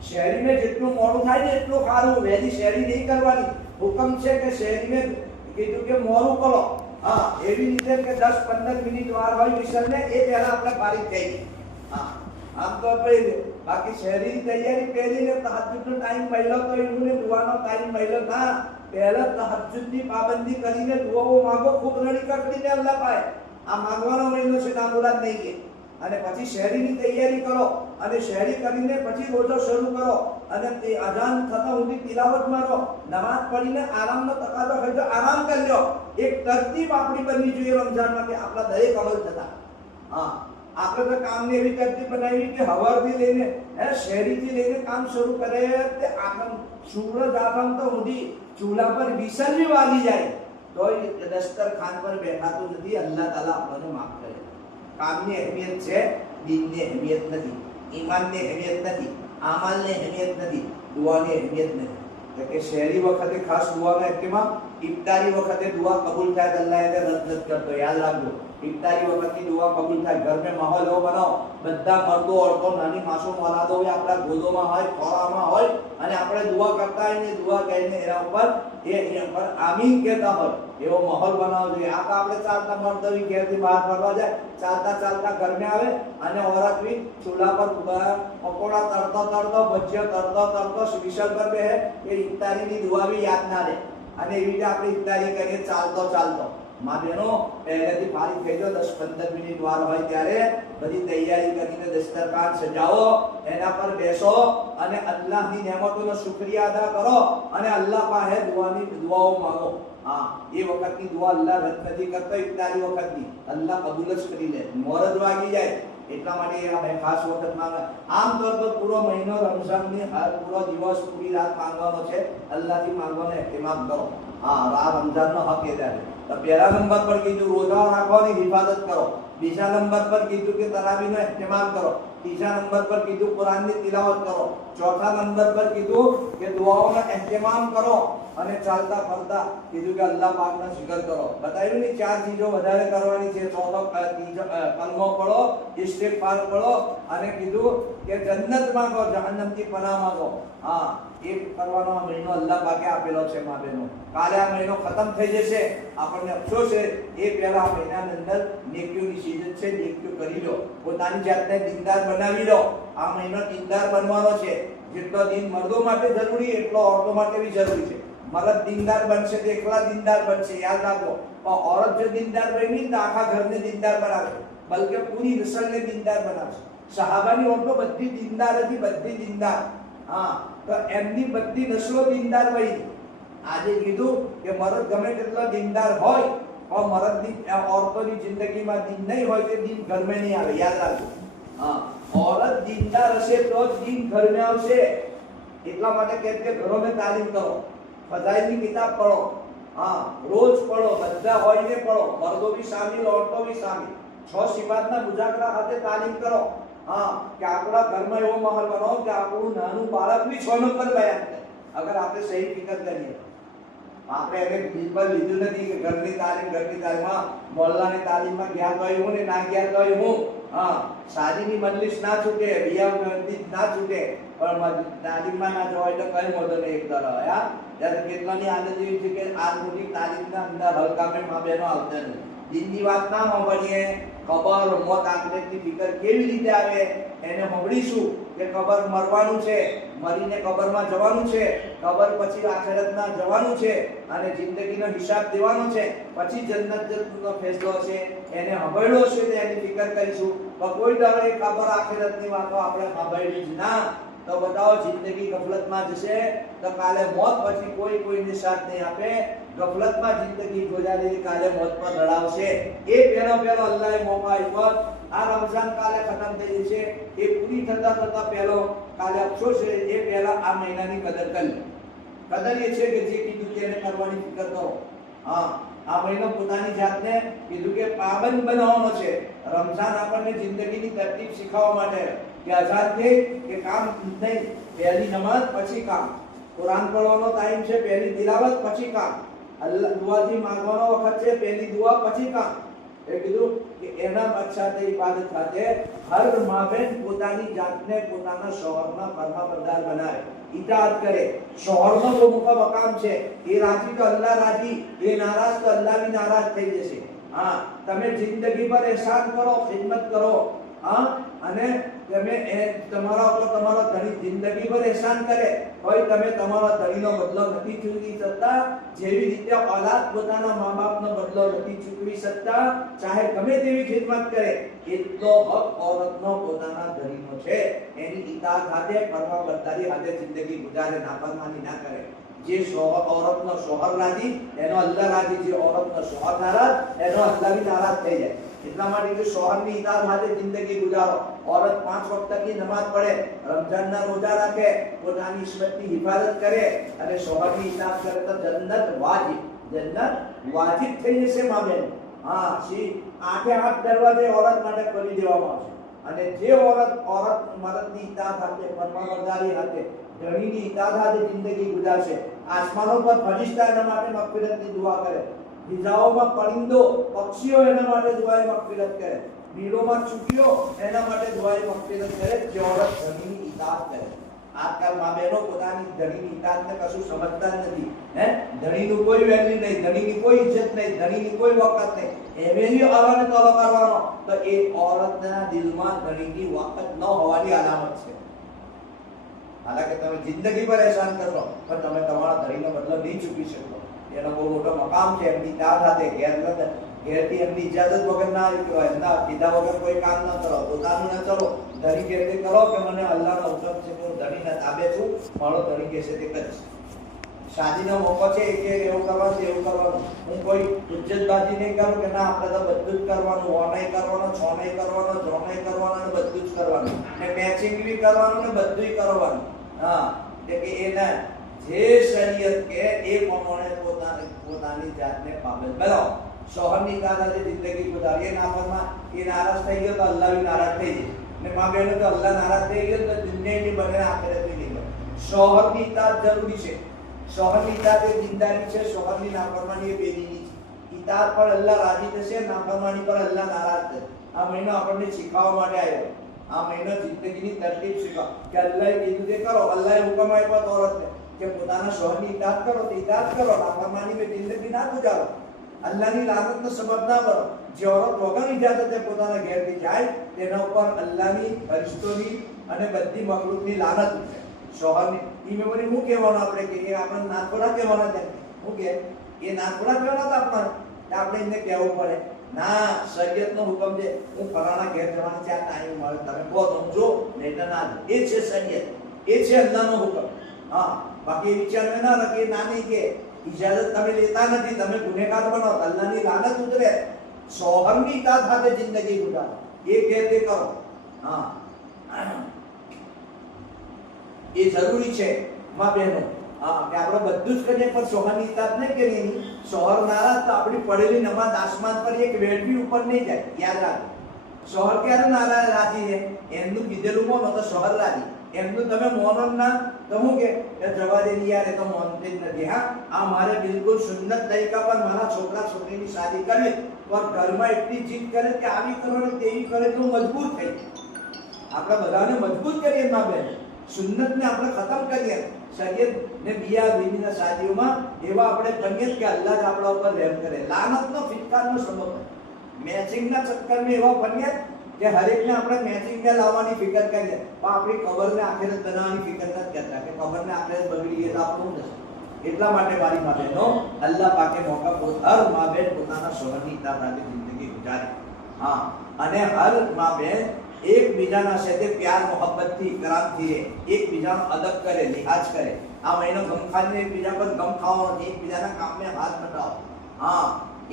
શહેરીમાં જેટલું મોડું થાય ને એટલું સારું. વહેલી શહેરી નહીં કરવાની. હુકમ છે કે શહેરીમાં કીધું કે મોડું કરો. હા, એવી રીતે કે 10-15 મિનિટ વાર હોય વિસરને એ પહેલા આપણે પારી થઈ. હા, આમ તો આપણે બાકી શહેરીની તૈયારી પહેરીને તહજ્જુદનો ટાઈમ મળ્યો તો એમને દુઆનો ટાઈમ મળ્યો ના. પહેલા તહજ્જુદની પાબંદી કરીને દુઆઓ માંગો, ખૂબ રડી કકડીને અલ્લાહ પાસે. આ માંગવાનો મહિનો છે, ના મુરાદ નહીં કે. અને પછી શહેરીની તૈયારી કરો અને શહેરી કરીને પછી રોજો શરૂ કરો અને તે અજાન થતા સુધી તિલાવતમાં રહો. નમાઝ પઢીને આરામનો તકાદો હોય તો આરામ કરી લો. એક તરતીબ આપણી બનવી જોઈએ રમઝાનમાં કે આપણા દરેક અમલ થતા. હા, આપણે તો કામની એવી તરતીબ બનાવી કે હવારથી લઈને શહેરીથી લઈને કામ શરૂ કરે તે આગમ સૂરજ આગમતો સુધી ચૂલા પર વિસલવી વાગી જાય તોય દસ્તરખાન પર બેઠાતું નથી. અલ્લાહ તાલા આપણને માફ કરે. કામની અહેમિયત છે, દીનની અહેમિયત નથી, ઈમાનની અહેમિયત નથી, આમાલની અહેમિયત નથી, દુઆની અહેમિયત નથી. એટલે કે શહેરી વખતે ખાસ દુઆનો એહતમામ, ઇફતારી વખતે દુઆ કબૂલ થાય અલ્લાહ એને રદ કરતો. યાદ રાખજો, ઇફતારી વખતની દુઆ કબૂલ થાય. ઘરમાં માહોલ એવો બનાવો, બધા મર્દો ઓળખો, નાની માસૂમ ઓલાદો હોય આપણા ગોદોમાં હોય, ખોરામાં હોય અને આપણે દુઆ કરતા હોય ને દુઆ કહીને એના ઉપર આમીન કહેતા હોય એવો માહોલ બનાવવો જોઈએ. આ તો આપણે ચાલતા મર્દવી ઘેરથી બહાર ફરવા જાય, ચાલતા ઘરમાં આવે અને ઓરત બી ચૂલા પર પકોડા તળતો ભજીયા તળતો વિસલ પર બેહે એ ઇફતારીની દુઆ બી યાદ ના રહે. અને એવી રીતે આપણે ઇફતારી કરીએ ચાલતો. માં બહેનો પહેલેથી ફારી થઈ જાઓ, 10-15 મિનિટ વાર હોય ત્યારે બધી તૈયારી કરીને દસ્તરખાન સજાવો, એના પર બેસો અને અલ્લાહની નેમતોનો શુક્રિયા અદા કરો અને અલ્લાહ પાસે દુઆઓ માંગો. હા, એ વખતની દુઆ અલ્લાહ રદ નથી કરતો. ઇફતારી વખતની અલ્લાહ કબૂલ જ કરી લે. મોરજ વાગી જાય એટલા માટે આ ખાસ વખત માંગે. આમ તોર પર પૂરો મહિનો રમઝાનની પૂરો દિવસ પૂરી રાત માંગવાનો છે. અલ્લાહથી માંગવાનો એહતમામ કરો. હા, આ રમઝાનનો હક એ જાય. તો પહેલા નંબર પર કીધું રોજા રાખવાની હિફાજત કરો. બીજા નંબર પર કીધું કે તરાવીનો ઇહ્તિમામ કરો. ત્રીજા નંબર પર કીધું કુરાનની તિલાવત કરો. ચોથા નંબર પર કીધું કે દુઆઓનો ઇહ્તિમામ કરો અને ચાલતા ફરતા કીધું કે અલ્લાહ પાકનો zikr કરો. બતાવ્યું ને 4 ચીજો વધારે કરવાની છે. ચોથો કલમો પઢો, ઇસ્તિગફાર પઢો અને કીધું કે જન્નત માંગો, જહન્નમથી પનાહ માંગો. હા, એ કરવાનો મહિનો અલ્લાહ પાકે આપેલો છે. માં બહેનો, કાલે આ મહિનો ખતમ થઈ જશે, આપણને અફસોસ છે. એ પહેલા આ મહિનાની અંદર નેકીઓની સીઝન છે, નેકીઓ કરી લો, પોતાની જાતને દીનદાર બનાવી લો. આ મહિનો દીનદાર બનવાનો છે. જેટલો દીન મર્દો માટે જરૂરી એટલો औरतों માટે બી જરૂરી છે. મર્દ દીનદાર બનશે તો એકલા દીનદાર બનશે, યાદ રાખો. પણ औरत જો દીનદાર બની તો આખા ઘરને દીનદાર બનાવશે, બલકે પૂરી નસલને દીનદાર બનાવશે. સહાબાની औरतो બધી દીનદાર હતી, બધી દીનદાર. હા, તો એમની બધી નસલો દીનદાર બની. આજે કીધું કે મર્દ ગમે તેટલો દીનદાર હોય પણ મર્દની औरतोની જિંદગીમાં દીન નહીં હોય તો દીન ઘરમાં નહીં આવે. યાદ રાખજો. હા, औरत દીનદાર હશે તો જ દીન ઘરમાં આવશે. એટલા માટે કહે છે ઘરોમાં તાલીમ કરો, ફઝાઈલની કિતાબ પઢો. હા, રોજ પઢો, બધા હોય ને પઢો, મર્દો ભી શામિલ, औरतो ભી શામિલ. 6 સિફાતના મુજાકરા સાથે તાલીમ કરો. હા, કે આપણા ઘરમાં એવો માહોલ બનાવો કે આપણું નાનું બાળક બી 6 નંબર બયાન કરે અગર આપણે સહી ફિકર કરીએ. આપણે એને દિલ પર લીધું નથી કે ઘરની તાલીમ મોહલ્લાની તાલીમમાં ગયા તો હું ને ના ગયા તો હું. હા, શાદીની મજલિસ ના છૂટે, બિયાહ મજલિસ ના છૂટે, પણ તાલીમમાં ના જવાય તો કઈ મોટો નહીં એક તરફ. હા, ત્યારે કેટલાની આદત એવી છે કે આ મોટી તાલીમના અંદર હલકામે માં બહેનો આવતા નથી. દિનની વાત ના સાંભળીએ, કબર મોત આખિરતની ફિકર કેવી રીતે આવે એને સાંભળીશું કે કબર મરવાનું છે, મરીને કબરમાં જવાનું છે, કબર પછી આખિરતમાં જવાનું છે અને જિંદગીનો હિસાબ દેવાનો છે, પછી જન્નતનો ફેસલો છે. એને સાંભળ્યો છે તો એની ફિકર કરીશું. પણ કોઈ દર એ કબર આખિરતની વાતો આપણે સાંભળવી જ ના તો બતાવો જિંદગી ગફલતમાં જશે તો કાલે મોત પછી કોઈને સાથ નહીં આપે. ગફલતમાં જિંદગી ગુજારી કાલે મોત પર લડાવશે. એ પહેલો અલ્લાહે મોકા આપ્યો. આ રમઝાન કાલે ખતમ થઈ જશે. એ પૂરી થતા પહેલો કાલે અફસોસ છે. એ પહેલા આ મહિનાની કદર કરી. કદર એ છે કે જે કીધું તેને કરવાની ફિકર કરો. હા, આ મહિનો પોતાની જાતને કીધું કે પાબંદ બનાવવાનો છે. રમઝાન આપણને જિંદગીની તરતીબ શીખવવા માટે કે અઝાનથી કે કામ નહીં, પહેલી નમાઝ પછી કામ, કુરાન પઢવાનો ટાઈમ છે, પહેલી તિલાવત પછી કામ, અલ્લાહ દુઆજી માંગવાનો વખત છે, પહેલી દુઆ પછી કામ. એ કીધું કે એના મકસદ ઇબાદત સાથે હર માબેન પોતાની જાતને પોતાના શોહરના ફરમાબરદાર બનાવે, ઇતાઅત કરે. શોહરનો બહુ મોટો મકામ છે. એ રાજી તો અલ્લાહ રાજી, એ નારાજ તો અલ્લાહ બી નારાજ થઈ જશે. હા, તમે જિંદગી પર એહસાન કરો, ખિદમત કરો. હા, અને તમે તમારા ઉપર તમારો ધણી જિંદગી પર એહસાન કરે, કોઈ તમે તમારા ધણીનો બદલો નથી ચૂકવી શકતા, જેવી રીતે ઓલાદ પોતાના મા બાપનો બદલો નથી ચૂકવી શકતા, ચાહે ગમે તેવી ખિદમત કરે, એટલો હક ઓરતનો પોતાના ધણીનો છે. એની ઇતાઅત હાથે, ફરમાબરદારી હાથે જિંદગી ગુજારે, નાફરમાની ના કરે. જે ઓરતનો શોહર રાજી એનો અલ્લાહ રાજી, જે ઓરતનો શોહર નારાજ એનો અલ્લાહ બી નારાજ થઈ જાય. એટલા માટે કે શોહરની ઇતાઅત હાથે જિંદગી ગુજારો. औरत 5 વક્તની નમાઝ પડે, રમજાનના રોજા રાખે, પોતાની ઇસ્મતની હિફાજત કરે અને શોહરની ઇતાઅત કરે તો જન્નત વાજિબ, જન્નત વાજિબ થઈ જશે માં બેન. હા, સી 8 દરવાજે ઓરત માટે ખોલી દેવામાં આવશે. અને જે ઓરત મર્દની ઇતાઅત હાથે, ફરમાબરદારી હાથે, ધણીની ઇતાઅત હાથે જિંદગી ગુજારશે, આસમાનો પર ફરિશ્તા એના માટે મગફિરતની દુઆ કરે, ફિજાઓમાં પરિંદો પક્ષીઓ એના માટે દુઆએ મગફિરત કરે, બીલોમાં ચૂકીઓ એના માટે દુઆએ મગફિરત કરે, જે ઓરત ધણીની ઇતાઅત કરે. આજકાલ મા બહેનો પોતાની ધણીની ઇતાઅતને કશું સમજતા જ નથી. ધણીનું કોઈ વેલ્યુ નહીં, ધણીની કોઈ ઇજ્જત નહીં, ધણીની કોઈ વખત નહીં. એવેની અરને તોલો કરવાનો તો એ ઓરતના દિલમાં ધણીની વખત ન હોવાની અલામત છે. હાલાકે તમે જિંદગી પર એહસાન કરો પણ તમે તમારા ધણીનો બદલો નહીં ચૂકવી શકો. એનો બહુ મોટો મકામ છે. એમની ઇતાઅત સાથે ઘેરથી એમની ઇજાજત વગર ના એમના કીધા વગર કોઈ કામ ન કરો, પોતાનું ન કરો. ધણી કહેતે કરો કે મને અલ્લાહનો હુકમ છે કે હું ધણીના તાબે છું, મારો ધણી કહેશે તે કરીશ. શાદીનો મોકો છે કે એવું કરવાનું છે, એવું કરવાનું. હું કોઈ હુજ્જતબાજી નહીં કરું કે ના આપણે તો બધું જ કરવાનું, ઓનાય કરવાનો, છોનાય કરવાનો, જોનાય કરવાનો ને બધું જ કરવાનું, ને મેચિંગ બી કરવાનું ને બધુંય કરવાનું. હા, એટલે કે એના જે શરીયત કે એ પ્રમાણે પોતાની જાતને પાબંદ બનાવો. શોહરની ઇતાઅત જિંદગી ગુજારીએ, નાફરમાન એ નારાજ થઈ ગયો તો અલ્લાહ બી નારાજ થઈ જાય. ને મા બહેનો તો અલ્લાહ નારાજ થઈ ગયો તો દુનિયાની બને આખિરતની નહીં બને. શોહરની ઇતાઅત જરૂરી છે. શોહરની ઇતાઅત એ દીનદારી છે, શોહરની નાફરમાની એ બેદીની છે. ઇતાઅત પર અલ્લાહ રાજી થશે, નાફરમાની પર અલ્લાહ નારાજ થશે. આ મહિનો આપણને શીખવવા માટે આવ્યો. આ મહિનો જિંદગીની તરતીબ શીખવા કે અલ્લાહે કીધું તે કરો. અલ્લાહે હુકમ આપ્યો તો ઓરતને કે પોતાના શોહરની ઇતાઅત કરો તો ઇતાઅત કરો, નાફરમાની में જિંદગી ના ગુજારો. અલ્લાહની લાનતનો સબબ ના બનો. જે ઓરત વગર ઇજાજતે પોતાના ઘેરથી જાય તેના ઉપર અલ્લાહની, ફરિશ્તોની અને બધી મખલુકની લાનત ઉતરે. શોહરની ઈમે બોલી હું કહેવાનું આપણે કે એ આપણે નાથોડા કહેવાના છે. હું કે એ નાથોડા કહેવાના હતા આપણે એમને કહેવું પડે ના, શરીયતનો હુકમ છે. હું ફલાણા ઘેર જવાનું છે, આ ટાઈમ મળે તમે કહો તો હું જો, નહીં તો ના. એ છે શરીયત, એ છે અલ્લાહનો હુકમ. હા, બાકી વિચાર ના રાખીએ, ના નહીં કે ઇજાજત તમે લેતા નથી, તમે ગુનેગાર બનો, અલ્લાહની લાનત ઉતરે. શોહરની ઇતાઅત સાથે જિંદગી ગુજારો, એ કહેતે કરો. હા, એ જરૂરી છે માં બહેનો. હા, કે આપણે બધું જ કરીએ પણ શોહરની ઇતાઅત નહીં કરીએ. શોહર નારાજ તો આપણી પડેલી નમાઝ આસમાન પર એક વેડવી ઉપર નહીં જાય. યાદ રાખો, શોહર ક્યારે નારાજ રાજી છે? એમનું કીધેલું મોનો તો શોહર રાજી. એમનું તમે મોનો ના તો હું કે જવા દે યાર, એ તો મોનતે જ નથી. હા, આ મારે બિલકુલ સુન્નત તરીકા પર મારા છોકરા છોકરીની શાદી કરવી, પણ ઘરમાં એટલી જીદ કરે કે આવી કરો ને તેવી કરે તો મજબૂર થઈ. આપણે બધાને મજબૂત કરીએ માં બેન, સુન્નતને આપણે ખતમ કરીએ. શરીયત ને બિયા બીવીના શાદીઓમાં એવા આપણે કરીએ કે અલ્લાહ જ આપણા ઉપર રહેમ કરે. લાનતનો ફિટકારનો સબબ મેચિંગના ચક્કરમાં એવા બનીએ કે હરેકને આપણે મેચિંગને લાવવાની ફિકર કરીએ, પણ આપણી કબરને આખિરત બનાવવાની ફિકર નથી કરતા કે કબરને આખિરત બગડી ગઈ તો આપણું નથી. એટલા માટે મારી મા બહેનો, અલ્લાહ પાકે મોકા હર મા બહેન પોતાના શોહરની ઇતાઅત સાથે જિંદગી ગુજારે. હા, અને હર મા બહેન એકબીજાના સાથે પ્યાર મોહબ્બતથી, ઇકરામથી રહે, એકબીજાનો અદબ કરે, લિહાજ કરે. આ મહિનો ગમખાને એકબીજા પર ગમ ખાવાનો, એકબીજાના કામમાં હાથ બતાવો. હા,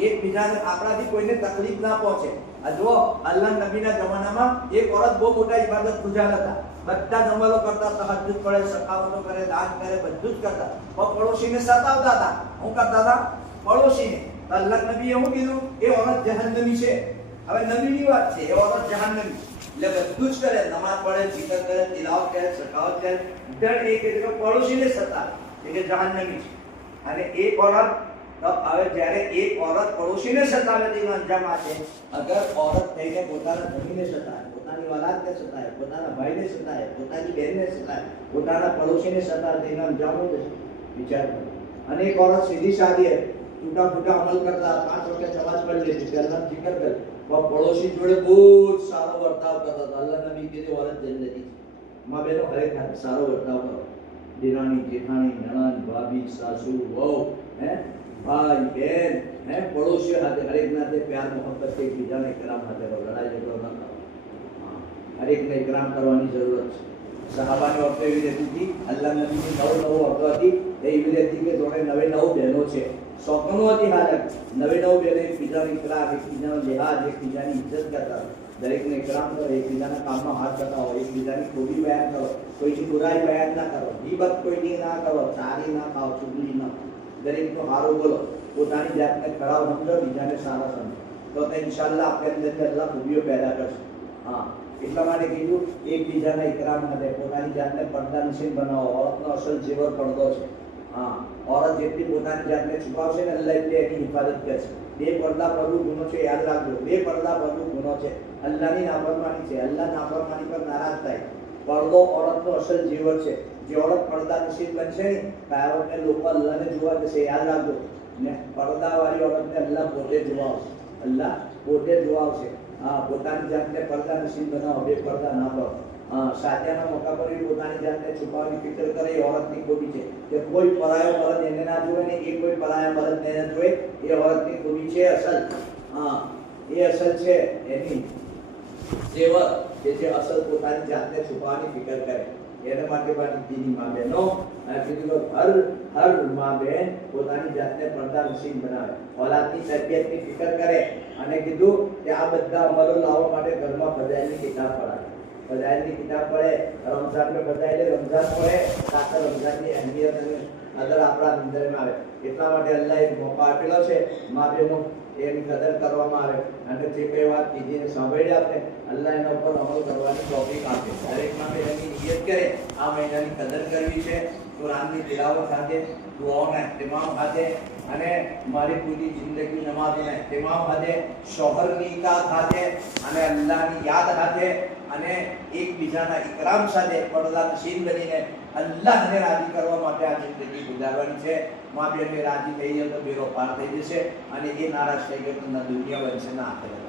એકબીજાને આપણાથી કોઈને તકલીફ ના પહોંચે. જો અલ્લાહ નબીના જમાનામાં એક औरत બહુ મોટા ઇબાદત ગુજાર હતા. બધા જ અમલો કરતા, તહજ્જુદ કરે, સખાવતો કરે, દાન કરે, બધું જ કરતા. પણ પડોશીને સતાવતા હતા. શું કરતા હતા? પડોશીને. અલ્લાહ નબીએ શું કીધું? એ औरत જહન્નમી છે. હવે નબીની વાત છે, એ औरत જહન્નમી. એટલે બધું જ કરે, નમાઝ પડે, zikr કરે, તિલાવત કરે, સખાવત કરે, દર એક પડોશીને સતાવે, એ કે જહન્નમી છે. અને એક औरत તો હવે જ્યારે એક ઓરત પડોશીને સતાવે તેનો અંજામ આ છે. અગર ઓરત થઈને પોતાના ધણીને સતાવે, પોતાની ઓલાદને સતાવે, પોતાના ભાઈને સતાવે, પોતાની બહેનને સતાવે, પોતાના પડોશીને સતાવે તેનો અંજામ શું થશે? વિચાર કરો. અને એક ઓરત સીધી સાદી ટૂટા ફૂટા અમલ કરતા 5 વખત નમાઝ પઢી લેતી, પહેલા જિકર કરે, પણ પડોશી જોડે બહુ જ સારો વર્તાવ કરતા હતા. અલ્લાહ નબી કીધું ઓરત જન્નતી છે. માં બહેનો ખરેખર સારો વર્તાવ કરો. દિરાણી, જેઠાણી, નણંદ, ભાભી, સાસુ, વહુ, ભાઈ, બહેન, પડોશીઓ સાથે હરેક નાતે પ્યાર મોહબ્બત થી બીજાને ઇકરામ સાથે કરો. લડાઈ ઝઘડો ન કરો. હરેકને ઇકરામ કરવાની જરૂરત છે. સહાબાની ઓરતો એવી રહેતી હતી, અલ્લાહ નબીની 9 ઓરતો હતી, એવી રહેતી કે જોડે 9 બહેનો છે. શોખનો હતી હાલત. 9 બહેનો એકબીજાનો ઇકરામ, એકબીજાનો લિહાજ, એકબીજાની ઇજ્જત કરતા. દરેકને ઇકરામ કરો, એકબીજાના કામમાં હાથ બતાવો, એકબીજાની ખોટી બયાન કરો, કોઈની બુરાઈ બયાન ના કરો, ગીબત કોઈની ના કરો, ચારી ના ખાઓ, ચુગલી ના, દરેકનો હારો બોલો, પોતાની જાતને ખરાબ સમજો, બીજાને સારા સમજો, તો ઇન્શાઅલ્લાહ આપણે અંદર અલ્લાહ ખૂબીઓ પેદા કરશે. એટલા માટે કીધું એકબીજાના ઇકરામ માટે પોતાની જાતને પડદા નશીન બનાવો. ઓરતનો અસલ જેવર પડદો છે. ઓરત જેટલી પોતાની જાતને છુપાવશે ને અલ્લાહ એટલે એની હિફાજત કરશે. 2 પડદા પડવું ગુનો છે, યાદ રાખજો. 2 પડદા પડવું ગુનો છે. અલ્લાહની નાફરમાની છે. અલ્લાહ નાફરમાની પર નારાજ થાય. પડદો ઓરતનો અસલ જેવર છે. જે ઓરત પડદા નશીન બનશે ને કાયમને લોકો અલ્લાહને જોવા જશે, યાદ રાખજો. ને પડદાવાળી ઓરતને અલ્લાહ પોતે જોવા આવશે. અલ્લાહ પોતે જોવા આવશે. પોતાની જાતને પડદા નશીન બનાવો, 2 પડદા ના પાડો. સાજાના મોકા પર પોતાની જાતને છુપાવવાની ફિકર કરે એ ઓરતની ખોટી છે. કે કોઈ પરાયો મર્દ એને ના જોવે ને એ કોઈ પરાયા મર્દને ના જોવે, એ ઓરતની ખોટી છે. અસલ એ અસલ છે એની જેવર કે જે અસલ પોતાની જાતને છુપાવવાની ફિકર કરે. એના માટે પણ દીની માં બહેનો કીધું હર માં બહેન પોતાની જાતને પડદા નશીન બનાવે, ઓલાદની તરબિયતની ફિકર કરે. અને કીધું કે આ બધા અમલો લાવવા માટે ઘરમાં ફજાઈલની કિતાબ પઢાવે. ફજાઈલની કિતાબ પડે, રમઝાનમાં ફજાઈલ રમઝાન પડે, સાથે રમઝાનની અહેમિયત અને કદર આપણા અંદરમાં આવે. એટલા માટે અલ્લાહ એક મોકો આપેલો છે માં બહેનો, એની કદર કરવામાં આવે. અને જે કઈ વાત કીધી સાંભળી આપણે અલ્લાહ એના ઉપર અમલ કરવાની તૌફીક આપે. દરેક માં બહેનની નિયત કરે આ મહિનાની કદર કરવી છે, કુરાનની તિલાવત સાથે, દુઆઓના ઇહ્તિમામ સાથે, અને મારી પૂરી જિંદગી નમાઝોના ઇહ્તિમામ સાથે, શોહરની ઇતાઅત સાથે, અને અલ્લાહની યાદ સાથે, અને એકબીજાના ઇકરામ સાથે પડદા નશીન બનીને અલ્લાહને રાજી કરવા માટે આ જિંદગી ગુજારવાની છે. માં બહેનને રાજી થઈ જાય તો બેરો પાર થઈ જશે, અને એ નારાજ થઈ ગયો તો ના દુનિયા બનશે ના આખિરત.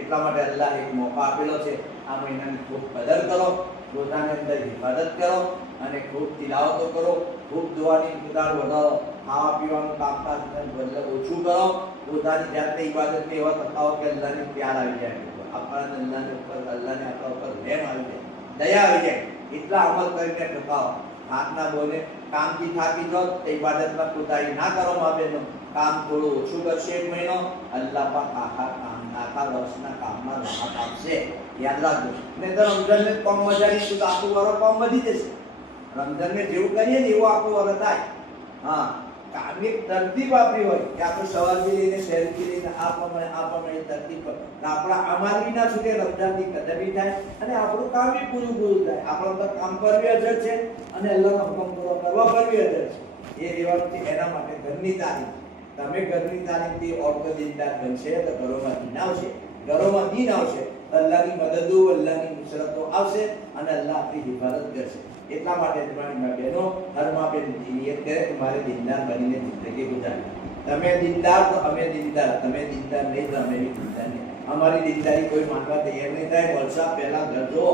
એટલા માટે અલ્લાહ એક મોકો આપેલો છે. આ મહિનાની ખૂબ કદર કરો, રોજાની અંદર હિફાજત કરો, અને ખૂબ તિલાવતો કરો, ખૂબ દુઆની મિકદાર વધારો, ખાવા પીવાનું કામકાજ ઓછું કરો, પોતાની જાતને ઇબાદતને એવા તકાવો કે અલ્લાહને પ્યાર આવી જાય, આપણા અલ્લાહને ઉપર, અલ્લાહને આપણા ઉપર પ્રેમ આવી જાય, દયા આવી જાય. એટલા અમલ કરીને ટકાવો. હાથના બોલે કામથી થાકી જાઓ તો ઇબાદતમાં કોતાહી ના કરો. માં બહેનો કામ થોડું ઓછું કરશે એક મહિનો, અલ્લાહ પાક આખા વર્ષના કામમાં રાહત આપશે, યાદ રાખજો. નહીં તો રમઝાનને કોમ મજાડી તો આખું વરસ કોમ વધી જશે. રમઝાનને જેવું કરીએ ને એવું આખું વરસ થાય. કામની તરતીબ આપણી હોય કે આપણે સવારથી લઈને શહેરથી લઈને આ પ્રમાણે તરતીબ પર આપણા અમારી ના છૂટે, રમઝાનની કદર બી થાય અને આપણું કામ બી પૂરું થાય. આપણું તો કામ પર બી અસર છે અને અલ્લાહનો હુકમ કરવા પર બી અસર છે. એ રહેવાનું છે. એના માટે ઘરની તાલીમ, તમે ઘરની તાલીમથી ઓરતો દિનદાર બનશે તો ઘરોમાં દીન આવશે, ઘરોમાં દીન આવશે, અલ્લાહની મદદો, અલ્લાહની નુસરતો આવશે, અને અલ્લાહ આપણી હિફાજત કરશે. એટલા માટે તમારી માં બહેનો હર માં બેન નિયત કરે કે મારે દીનદાર બનીને જિંદગી ગુજારવી. તમે દીનદાર તો અમે દીનદાર, તમે દીનદાર નહીં તો અમે બી દીનદાર નહીં. અમારી દીનદારી કોઈ માનવા તૈયાર નહીં થાય. વલસાડ પહેલા ઘર જુઓ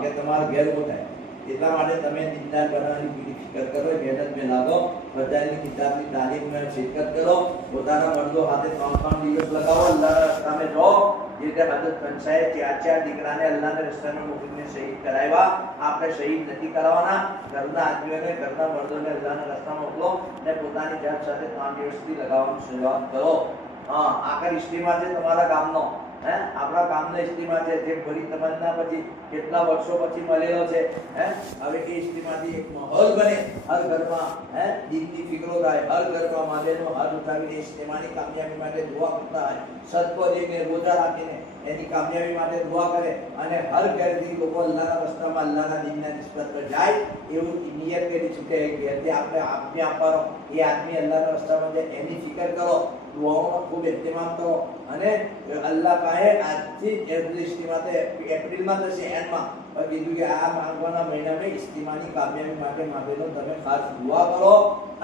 કે તમારા ઘેર ઉભો થાય. એટલા માટે તમે દીનદાર બનાવવાની પૂરી ફિકર કરો, મહેનત में લાગો, ફજાઈલની કિતાબની તાલીમમાં શિરકત કરો, પોતાના મર્દો હાથે 3 દિવસ લગાવો, અલ્લાહના રસ્તામાં જાઓ. જે રીતે હદત પંચાયત 4 દીકરાને અલ્લાહના રસ્તામાં મોકલીને શહીદ કરાવ્યા, આપણે શહીદ નથી કરાવવાના. ઘરના આદમીઓને, ઘરના મર્દોને અલ્લાહના રસ્તામાં મોકલો ને પોતાની જાત સાથે 3 દિવસથી લગાવવાનું શરૂઆત કરો. આખર ઇસ્તીમા છે તમારા ગામનો, આપણા ગામનો ઇસ્તીમા છે, જે ભરી તમન્ના પછી કેટલા વર્ષો પછી મળેલો છે. હવે એ ઇસ્તીમાથી એક માહોલ બને, હર ઘરમાં દીનની ફિકરો થાય, હર ઘરમાં માદેનો હાથ ઉઠાવીને ઇસ્તીમાની કામયાબી માટે દુઆ કરતા હોય, સદકો દઈને, રોજા રાખીને એની કામયાબી માટે દુઆ કરે અને હર ઘરથી લોકો અલ્લાહના રસ્તામાં અલ્લાહના દીનના નિસ્બત પર જાય એવું નિયત કરી ચૂકે કે અત્યારે આપણે આપને આપવાનો એ આદમી અલ્લાહના રસ્તામાં જાય એની ફિકર કરો, દુઆઓનો ખૂબ ehtimam કરો અને અલ્લાહ પાસે આજથી ઇસ્તિમાતે એપ્રિલમાં થશે એન્ડમાં પણ કીધું કે આ માંગવાના મહિનામાં ઇસ્તિમાની કામયાબી માટે માંગેલો તમે ખાસ દુઆ કરો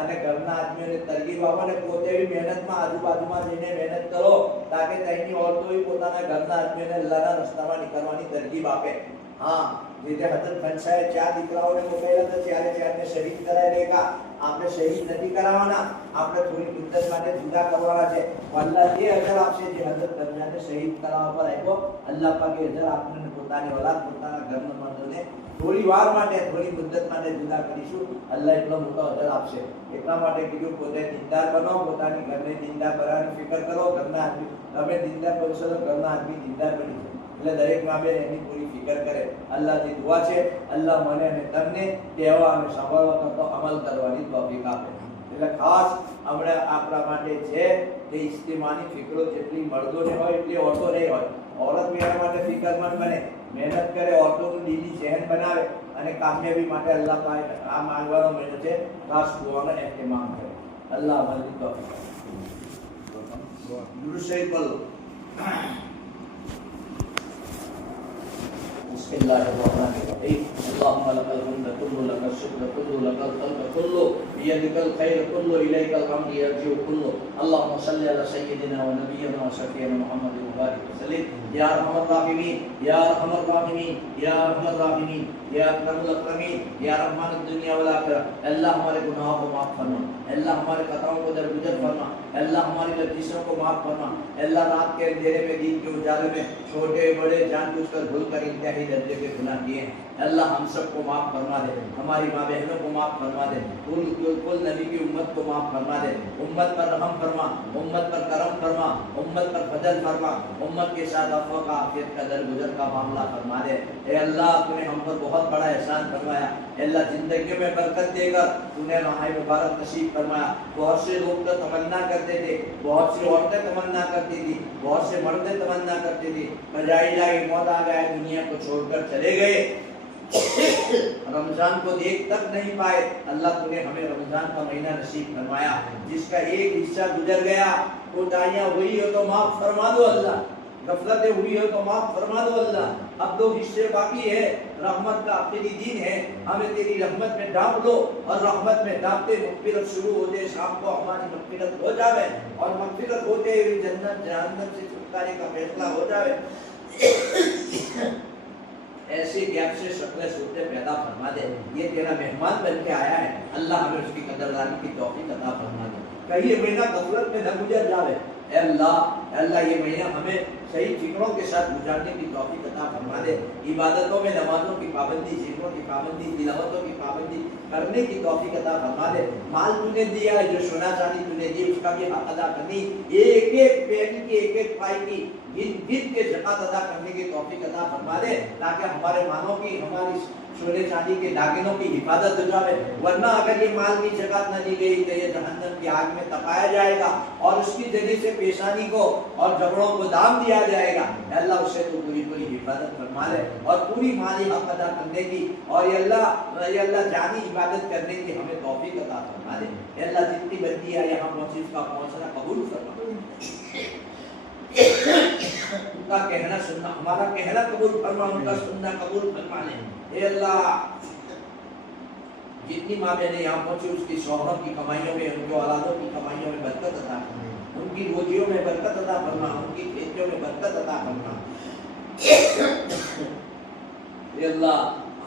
અને ઘરના આદમીઓને તરગીબ આપો અને પોતે બી મહેનતમાં આજુબાજુમાં જઈને મહેનત કરો તાકે તેની ઓરતોય પોતાના ઘરના આદમીઓને અલ્લાહના રસ્તામાં નીકળવાની તરગીબ આપે. હા, જે હજરત ખનસાએ 4 દીકરાઓને મોકલ્યા હતા ત્યારે ચારને શહીદ કરાવી દેગા. આપણે શહીદ નથી કરાવવાના, આપણે થોડી મુદ્દત માટે જુદા કરવાના છે. અલ્લાહ એ અજર આપશે જે હજરત ખનસાને શહીદ કરાવવા પર આપ્યો. અલ્લાહ પાકે અજર આપણને પોતાની ઓલાદ પોતાના ઘરના મર્દોને થોડી વાર માટે થોડી મુદ્દત માટે જુદા કરીશું. અલ્લાહ એટલો મોટો અજર આપશે. એટલા માટે કીધું પોતે દીનદાર બનો, પોતાની ઘરને દીનદાર બનાવવાની ફિકર કરો. ઘરના આદમી તમે દીનદાર બનશો તો ઘરના આદમી દીનદાર બની છે. એટલે દરેક મા બેન એની પૂરી ફિકર કરે. અલ્લાહની દુઆ છે અલ્લાહ મને અને તમને કહેવા અને સાંભળવા કરતો અમલ કરવાની તૌફીક આપે. એટલે ખાસ હમણાં આપણા માટે છે કે ઇસ્તિમાની ફિકરો જેટલી મર્દોને હોય એટલી ઓરતો નહીં હોય. औरत भी એના માટે ફિકરમંદ બને, મહેનત કરે, ઓરતોનું દિલી ચહેન બનાવે અને કામયાબી માટે અલ્લાહ પાસે આ માંગવાનો મહિનો છે. ખાસ દુઆનો ehtimam કરે. અલ્લાહ અમલની તૌફીક આપે. દુરૂદ શરીફ બોલો. Bismillahirrahmanirrahim. Allahumma lakal hamdu kullu, lakal shukru kullu, lakal khalqu kullu, biyadikal khairu kullu, ilaikal hamdu yarji'u kullu. Allahumma salli ala sayyidina wa nabiyyina wa shafi'ina Muhammadin wa barik wa sallim. Ya arhamar rahimin, ya arhamar rahimin, ya arhamar rahimin, ya akramul akramin, ya rahmanid dunya wal akhirah. Allah हमारे गुनाहों को माफ फरमा, अल्लाह हमारे खताओं को दरगुजर फरमा, अल्लाह हमारी लतीफ़ों को माफ फरमा, अल्लाह रात के अंधेरे में दिन के उजाले में छोटे बड़े जानबूझकर भूल कर इंतहाई दर्जे के गुनाह किए हैं. अल्लाह हम सबको माफ फरमा दे, हमारी माँ बहनों को माफ फरमा दे, कुल नबी की उम्मत को माफ फरमा दे. उम्मत पर रहम फरमा, उम्मत पर करम फरमा, उम्मत पर फजल फरमा, उम्मत के साथ अफ़्व का आफियत का दरगुजर का मामला फरमा दे. ए अल्लाह तूने हम पर बहुत बड़ा एहसान फरमाया. अल्लाह जिंदगी में बरकत देकर तूने राह मुबारक नसीब फरमाया. बहुत से लोग तो तमन्ना करते थे, बहुत सी औरतें तमन्ना करती थी, बहुत से मर्द तमन्ना करते थे, बजाई लाई मौत आ गए, दुनिया को छोड़कर चले गए, रमजान को देख तक नहीं पाए. अल्लाह तूने हमें रमजान का महीना नसीब फरमाया. जिसका एक हिस्सा गुजर गया, कोताहियां हुई हो तो माफ फरमा दो अल्लाह, गफलतें हुई हो तो माफ फरमा दो अल्लाह. अब 2 हिस्से बाकी है. रहमत का आखिरी दिन है, हमें तेरी रहमत में ढांप लो और रहमत में ढांपते मग़फ़िरत शुरू हो जाए. शाम को हमारी मग़फ़िरत हो जाए और मग़फ़िरत होते हुए जन्नत जहन्नम से छुटकारे का फैसला हो जाए. ऐसे गैप से शक्लें सूरतें पैदा फरमा दे. ये तेरा मेहमान बन के आया है, अल्लाह हमें उसकी कदरदानी की तौफीक अता फरमा दे. कहीं ये महीना गफलत में न गुजर जाए. अल्लाह अल्लाह ये महीना हमें सही फिक्रों के साथ गुजारने की तौफीक अता फरमा दे. इबादतों में नमाजों की पाबंदी, जिक्रों की पाबंदी, तिलावतों की पाबंदी करने की तौफीक अता फरमा दे. माल तूने दिया है, जो सोना चांदी तूने दी उसका भी हक अदा करनी, एक एक पैनी की एक एक पाई की गिन गिन के ज़कात अदा करने की तौफीक अता फरमा दे, ताकि हमारे मालों की, हमारी सोने चांदी के दागिनों की हिफाजत हो जाए. वरना अगर ये माल की ज़कात न दी गई तो ये जहन्नम की आग में तपाया जाएगा और उसकी जगह से पेशानी को और जबड़ों को दाम दिया जाएगा. अल्लाह उससे तो पूरी पूरी हिफाजत फरमा ले और पूरी माली हक अदा करने की और ये अल्लाह जानी इबादत करने की हमें तौफीक अता फरमा दे. अल्लाह जितनी बंदी है यहाँ पहुंची उसका पहुंचना कबूल फरमा, उनका कहना सुनना, हमारा कहना कबूल फरमा, उनका सुनना कबूल फरमा ले. ए अल्लाह जितनी माँ बहनें यहाँ पहुंची उसकी शौहरों की कमाइयों में, उनके औलादों की कमाइयों में बरकत अता फरमा, उनकी रोजियों में बरकत अता फरमा, उनकी खेतियों में बरकत अता फरमा. ए अल्लाह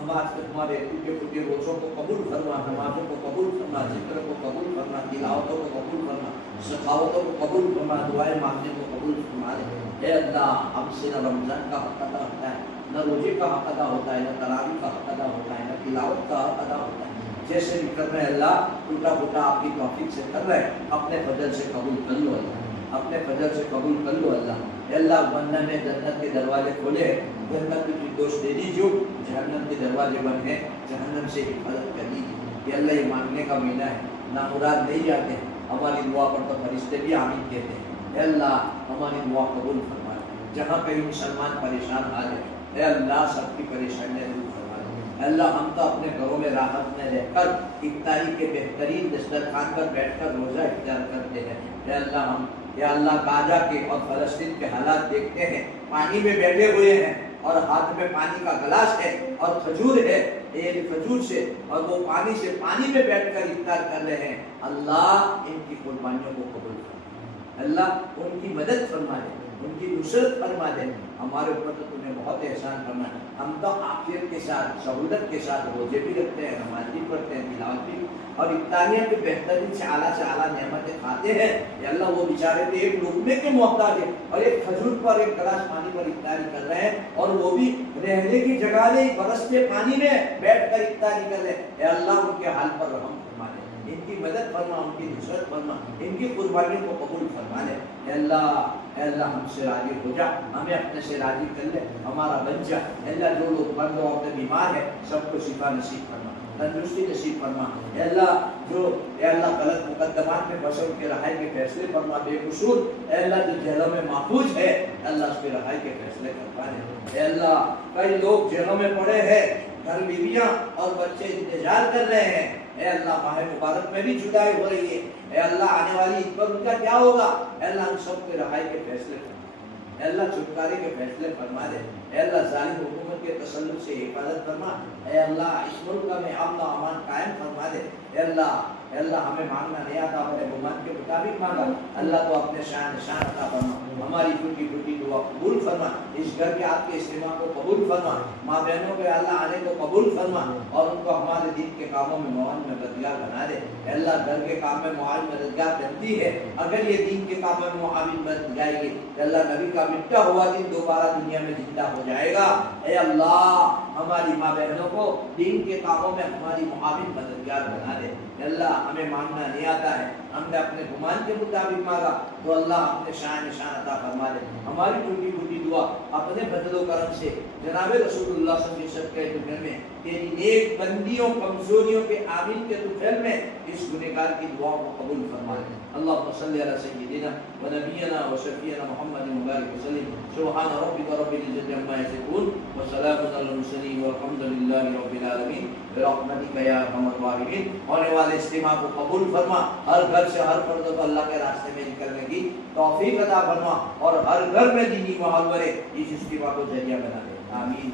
हमारे टूटे फूटे रोज़ों को कबूल फरमा, नमाजों को कबूल फरमा, जिक्र को कबूल फरमा, तिलावतों को कबूल फरमा, सखावतों को कबूल फरमा, दुआएं मांगने को कबूल फरमा ले. ए अल्लाह हमसे न रमजान का हक अदा होता है, न रोजे का हक अदा होता है, न तरावी का हक अदा होता है, न तिलावत का हक अदा होता है. जैसे भी कर रहे हैं अल्लाह टूटा फूटा आपकी तौफीक से कर रहे हैं, अपने फजल से कबूल कर लो अल्लाह, अपने फजल से कबूल कर लो अल्लाह. अल्लाह बंदा ने जन्नत के दरवाजे खोले, जन्नत की दोष दे दीजिए, जहन्नम के दरवाजे बंद हैं, जहन्नम से हिफाजत कर दीजिए. ये अल्लाह ये मांगने का महीना है, नामुराद नहीं जाते हैं. हमारी दुआ पर तो फरिश्ते भी आमीन कहते हैं. अल्लाह हमारी दुआ कबूल फरमा, जहाँ कहीं मुसलमान परेशान आ जाए, ए अल्लाह सबकी परेशानियाँ दूर करवा दे। अल्लाह हम तो अपने घरों में राहत में रहकर इफ्तारी के बेहतरीन दस्तरखान पर बैठकर रोज़ा इफ्तार करते हैं। ए अल्लाह हम, या अल्लाह गाजा के और फ़लस्तीन के हालात देखते हैं, पानी में बैठे हुए हैं और हाथ में पानी का गिलास है और खजूर है, एक खजूर से और वो पानी से पानी में बैठकर इफ्तार कर रहे हैं। अल्लाह इनकी कुर्बानियों को कबूल कर, अल्लाह उनकी मदद फरमा दे, उनकी नुसरत फरमा दे। हमारे ऊपर तो तूने बहुत एहसान फरमाया, हम तो आफियत के साथ सहूलत के साथ रोजे भी रखते हैं, नमाज भी पढ़ते हैं, तिलावत भी और इफ्तारियाँ भी बेहतरीन से आला नेमतें खाते हैं। या अल्लाह वो बेचारे तो एक लुक़मे के मोहताज है और एक खजूर पर एक गिलास पानी पर इफ्तारी कर रहे हैं और वो भी रहने की जगह नहीं, बरसते पानी में बैठकर इफ्तारी कर रहे हैं। या अल्लाह उनके हाल पर रहम फरमा दे, इनकी मदद फरमा, उनकी नुसरत फरमा, इनकी कुर्बानियों को कबूल फरमा ले। अल्लाह हमसे राजी हो जा, हमें अपने से राजी कर ले, हमारा बन जा। अल्लाह जो लोग बंद और अपने बीमार है सबको शिफा नसीब फरमा, तंदुरुस्ती नसीब फरमा। अल्लाह जो अल्लाह गलत मुकद्दमात में फंसे उनके रहाई के फैसले फरमा, बेकसूर अल्लाह जो जेलों में महफूज है अल्लाह उसके रहाई के फैसले करवा दे। अल्लाह कई लोग जेलों में पड़े हैं, घर बीवियां और बच्चे इंतजार कर रहे हैं। ए अल्लाह माह मुबारक में भी जुदाई हो रही है, ए अल्लाह आने वाली ईद पर उनका क्या होगा? ए अल्लाह हम सब के रहाई के फैसले फरमा, ए अल्लाह छुटकारे के फैसले फरमा दे। ए अल्लाह जालिम हुकूमत के तसल्लुत से हिफाजत फरमा। ए अल्लाह इस मुल्क में अमन और अमान कायम फरमा दे। ए अल्लाह हमें मांगना नहीं आता, अपने गुमान के मुताबिक मांगा। अल्लाह तो अपने शान अता फरमा, हमारी टूटी फूटी दुआ कबूल फरमा, इस घर के आपके इस्तेमाल को कबूल फरमा, माँ बहनों के अल्लाह आने को कबूल फरमा और उनको हमारे दिन के कामों में मुआन मददगार बना दे। अल्लाह घर के काम में मुआन मददगार बनती है, अगर ये दिन के काम में मुआविन बन जाएगी अल्लाह नबी का मिटा हुआ दिन दोबारा दुनिया में जिंदा हो जाएगा। ए अल्लाह हमारी माँ बहनों को दिन के कामों में हमारी मुआविन मददगार बना दे। अल्लाह हमें मांगना नहीं आता है, हमने अपने गुमान के मुताबिक मांगा तो अल्लाह अपने शान अता फरमा दे। हमारी टूटी फूटी दुआ अपने बदलो करम से जनाब रसूलुल्लाह सल्लल्लाहु अलैहि वसल्लम में तेरी नेक बंदियों कमजोरियों के आमीन के तुफैल में इस गुनहगार की दुआ को कबूल फरमा दे। अल्लाहुम्मा सल्लि अला सय्यिदिना व नबियना व शफीना मुहम्मदिन मुबारक वसल्लम। सुब्हान रब्बिका रब्बिल इज्जति अम्मा यसिफून व सलामुन अलल मुरसलीन वल्हम्दुलिल्लाहि रब्बिल आलमीन बिरहमतिका या अरहमर राहिमीन। होने वाले इज्तिमा को कबूल फरमा, हर घर से हर फर्द को अल्लाह के रास्ते में निकलने की तौफीक अता फरमा और हर घर में दीनी माहौल बने, इस इज्तिमा को जरिया बना दे। आमीन।